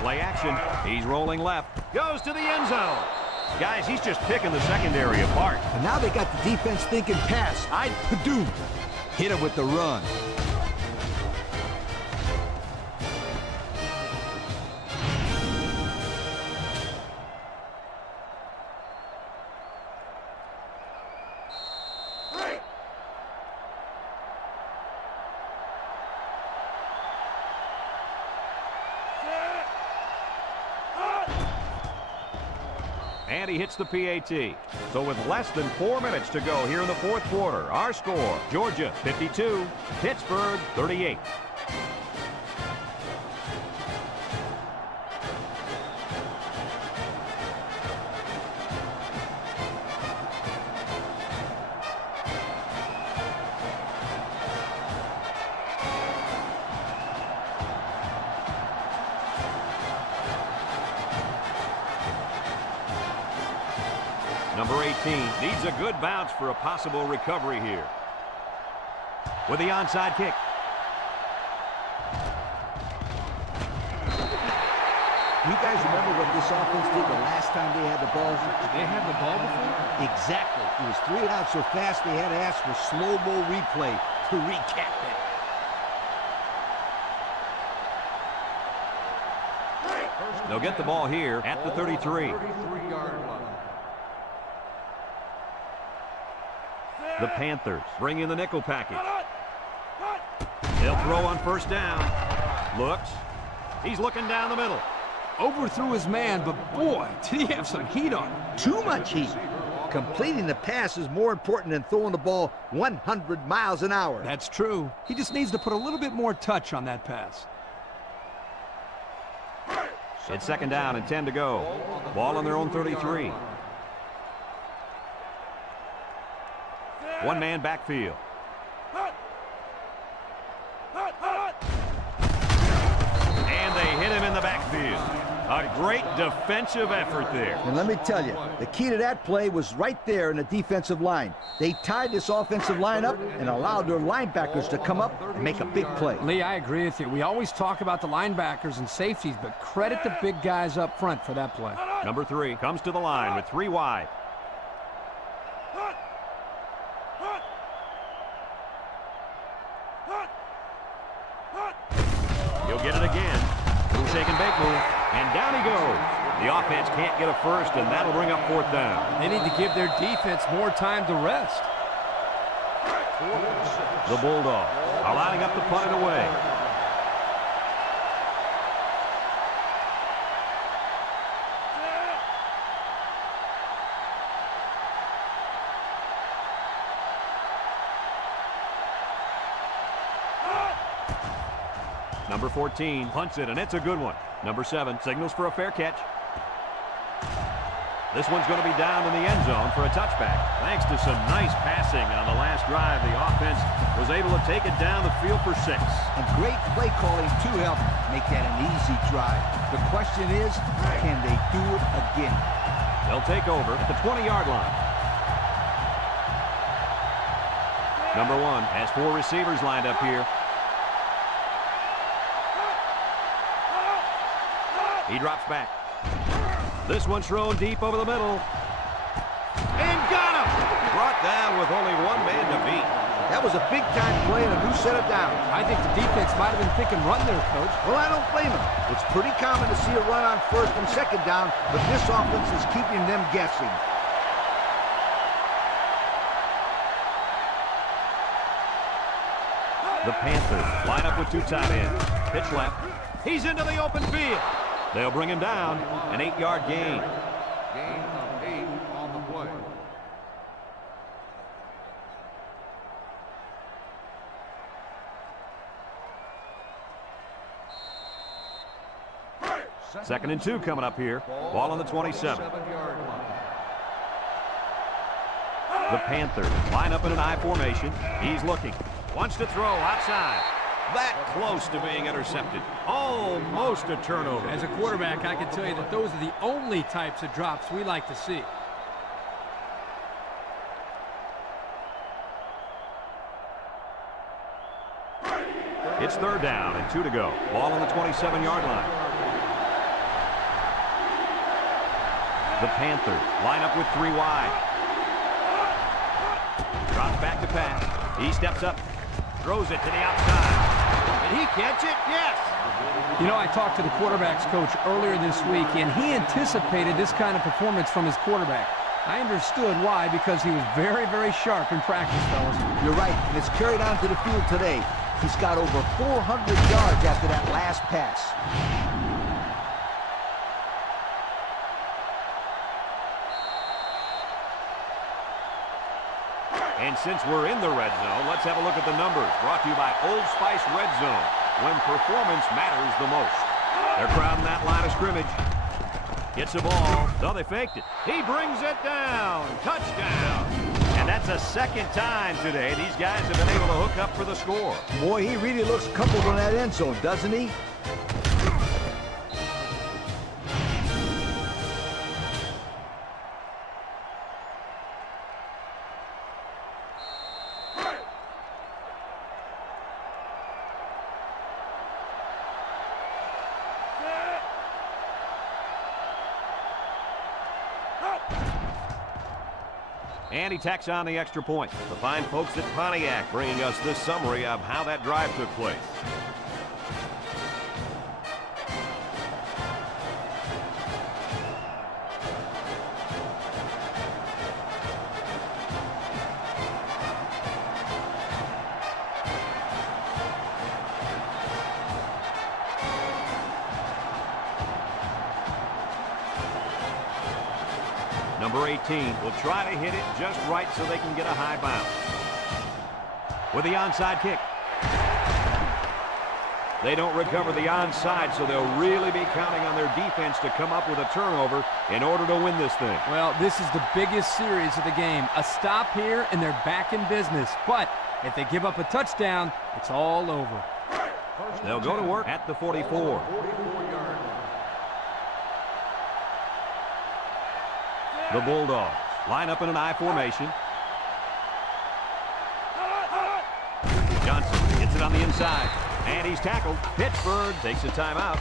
Play action. He's rolling left. Goes to the end zone. Guys, he's just picking the secondary apart. And now they got the defense thinking pass. I do. Hit him with the run. And he hits the PAT. So with less than 4 minutes to go here in the fourth quarter, our score, Georgia 52, Pittsburgh 38. Number 18 needs a good bounce for a possible recovery here. With the onside kick. You guys remember what this offense did the last time they had the ball? They had the ball before? Exactly. It was 3 and out so fast they had to ask for slow-mo replay to recap it. They'll get the ball here at the 33. 33-yard line. The Panthers bring in the nickel package. They'll throw on first down. Looks. He's looking down the middle. Overthrew his man, but boy, did he have some heat on him. Too much heat. Completing the pass is more important than throwing the ball 100 miles an hour. That's true. He just needs to put a little bit more touch on that pass. It's second down and 10 to go. Ball on their own 33. One-man backfield. And they hit him in the backfield. A great defensive effort there. And let me tell you, the key to that play was right there in the defensive line. They tied this offensive line up and allowed their linebackers to come up and make a big play. Lee, I agree with you. We always talk about the linebackers and safeties, but credit the big guys up front for that play. Number 3 comes to the line with 3 wide. He'll get it again. Little shake and bake move. And down he goes. The offense can't get a first, and that'll bring up fourth down. They need to give their defense more time to rest. The Bulldogs are lining up to punt it away. Number 14 punts it, and it's a good one. Number 7 signals for a fair catch. This one's going to be down in the end zone for a touchback. Thanks to some nice passing on the last drive, the offense was able to take it down the field for 6. And great play calling to help make that an easy drive. The question is, can they do it again? They'll take over at the 20-yard line. Number 1 has 4 receivers lined up here. He drops back. This one's thrown deep over the middle. And got him! Brought down with only one man to beat. That was a big-time play, and who set it down? I think the defense might have been thinking run there, Coach. Well, I don't blame him. It's pretty common to see a run on first and second down, but this offense is keeping them guessing. The Panthers line up with 2 tight ends. Pitch left. He's into the open field. They'll bring him down. An 8-yard gain. Gain of 8 on the play. Second and 2 coming up here. Ball on the 27. 7-yard line. The Panthers line up in an I formation. He's looking. Wants to throw outside. That close to being intercepted. Almost a turnover. As a quarterback, I can tell you that those are the only types of drops we like to see. It's third down and 2 to go. Ball on the 27-yard line. The Panthers line up with 3 wide. Drops back to pass. He steps up. Throws it to the outside. Did he catch it? Yes. You know, I talked to the quarterback's coach earlier this week, and he anticipated this kind of performance from his quarterback. I understood why, because he was very, very sharp in practice, fellas. You're right, and it's carried on to the field today. He's got over 400 yards after that last pass. And since we're in the red zone, let's have a look at the numbers. Brought to you by Old Spice Red Zone, when performance matters the most. They're crowding that line of scrimmage. Gets the ball. Oh, they faked it. He brings it down. Touchdown. And that's the second time today these guys have been able to hook up for the score. Boy, he really looks comfortable in that end zone, doesn't he? And he tacks on the extra point. The fine folks at Pontiac bringing us this summary of how that drive took place. Number 18 will try to hit it just right so they can get a high bounce. With the onside kick. They don't recover the onside, so they'll really be counting on their defense to come up with a turnover in order to win this thing. Well, this is the biggest series of the game. A stop here, and they're back in business. But if they give up a touchdown, it's all over. They'll go to work at the 44. The Bulldogs line up in an I formation. Johnson gets it on the inside, and he's tackled. Pittsburgh takes a timeout.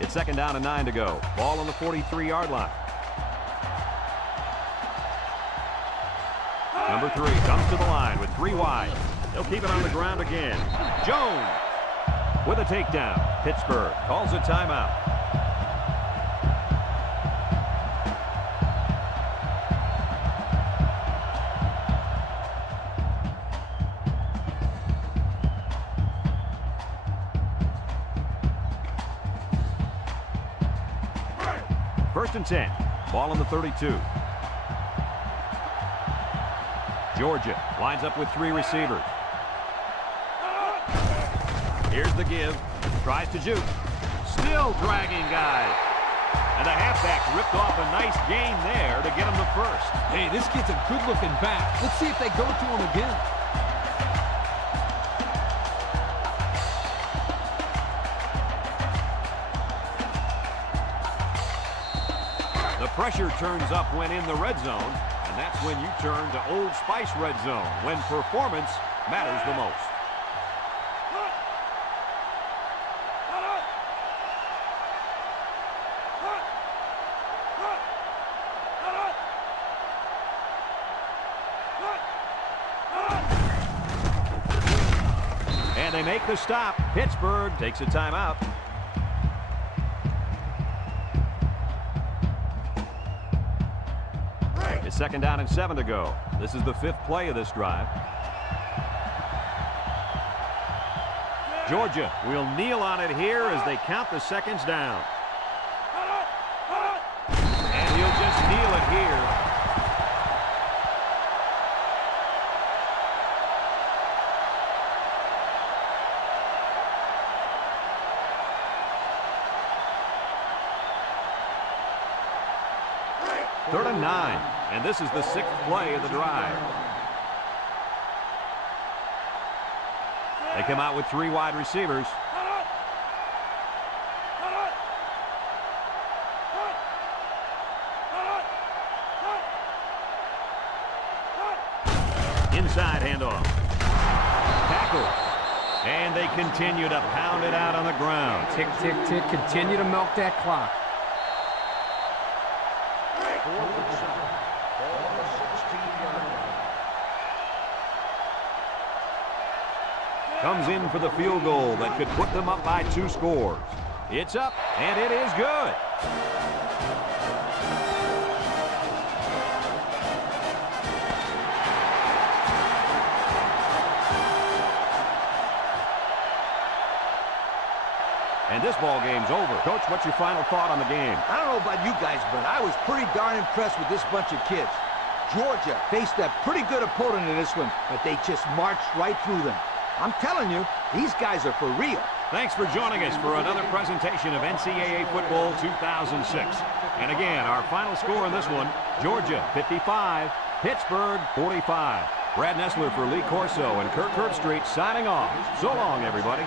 It's 2nd down and 9 to go. Ball on the 43-yard line. Number 3 comes to the line with 3 wide. They'll keep it on the ground again. Jones with a takedown. Pittsburgh calls a timeout. First and 10. Ball on the 32. Georgia lines up with 3 receivers. Here's the give. Tries to juke. Still dragging guys. And the halfback ripped off a nice gain there to get him the first. Hey, this kid's a good-looking back. Let's see if they go to him again. The pressure turns up when in the red zone, and that's when you turn to Old Spice Red Zone, when performance matters the most. And they make the stop. Pittsburgh takes a timeout. It's 2nd down and 7 to go. This is the 5th play of this drive. Georgia will kneel on it here as they count the seconds down. And he'll just kneel it here. Third and 9, and this is the 6th play of the drive. They come out with 3 wide receivers. Inside handoff. Tackle. And they continue to pound it out on the ground. Tick, tick, tick. Continue to milk that clock. Comes in for the field goal that could put them up by 2 scores. It's up, and it is good. And this ball game's over. Coach, what's your final thought on the game? I don't know about you guys, but I was pretty darn impressed with this bunch of kids. Georgia faced a pretty good opponent in this one, but they just marched right through them. I'm telling you, these guys are for real. Thanks for joining us for another presentation of NCAA Football 2006. And again, our final score in this one, Georgia 55, Pittsburgh 45. Brad Nessler for Lee Corso and Kirk Herbstreit signing off. So long, everybody.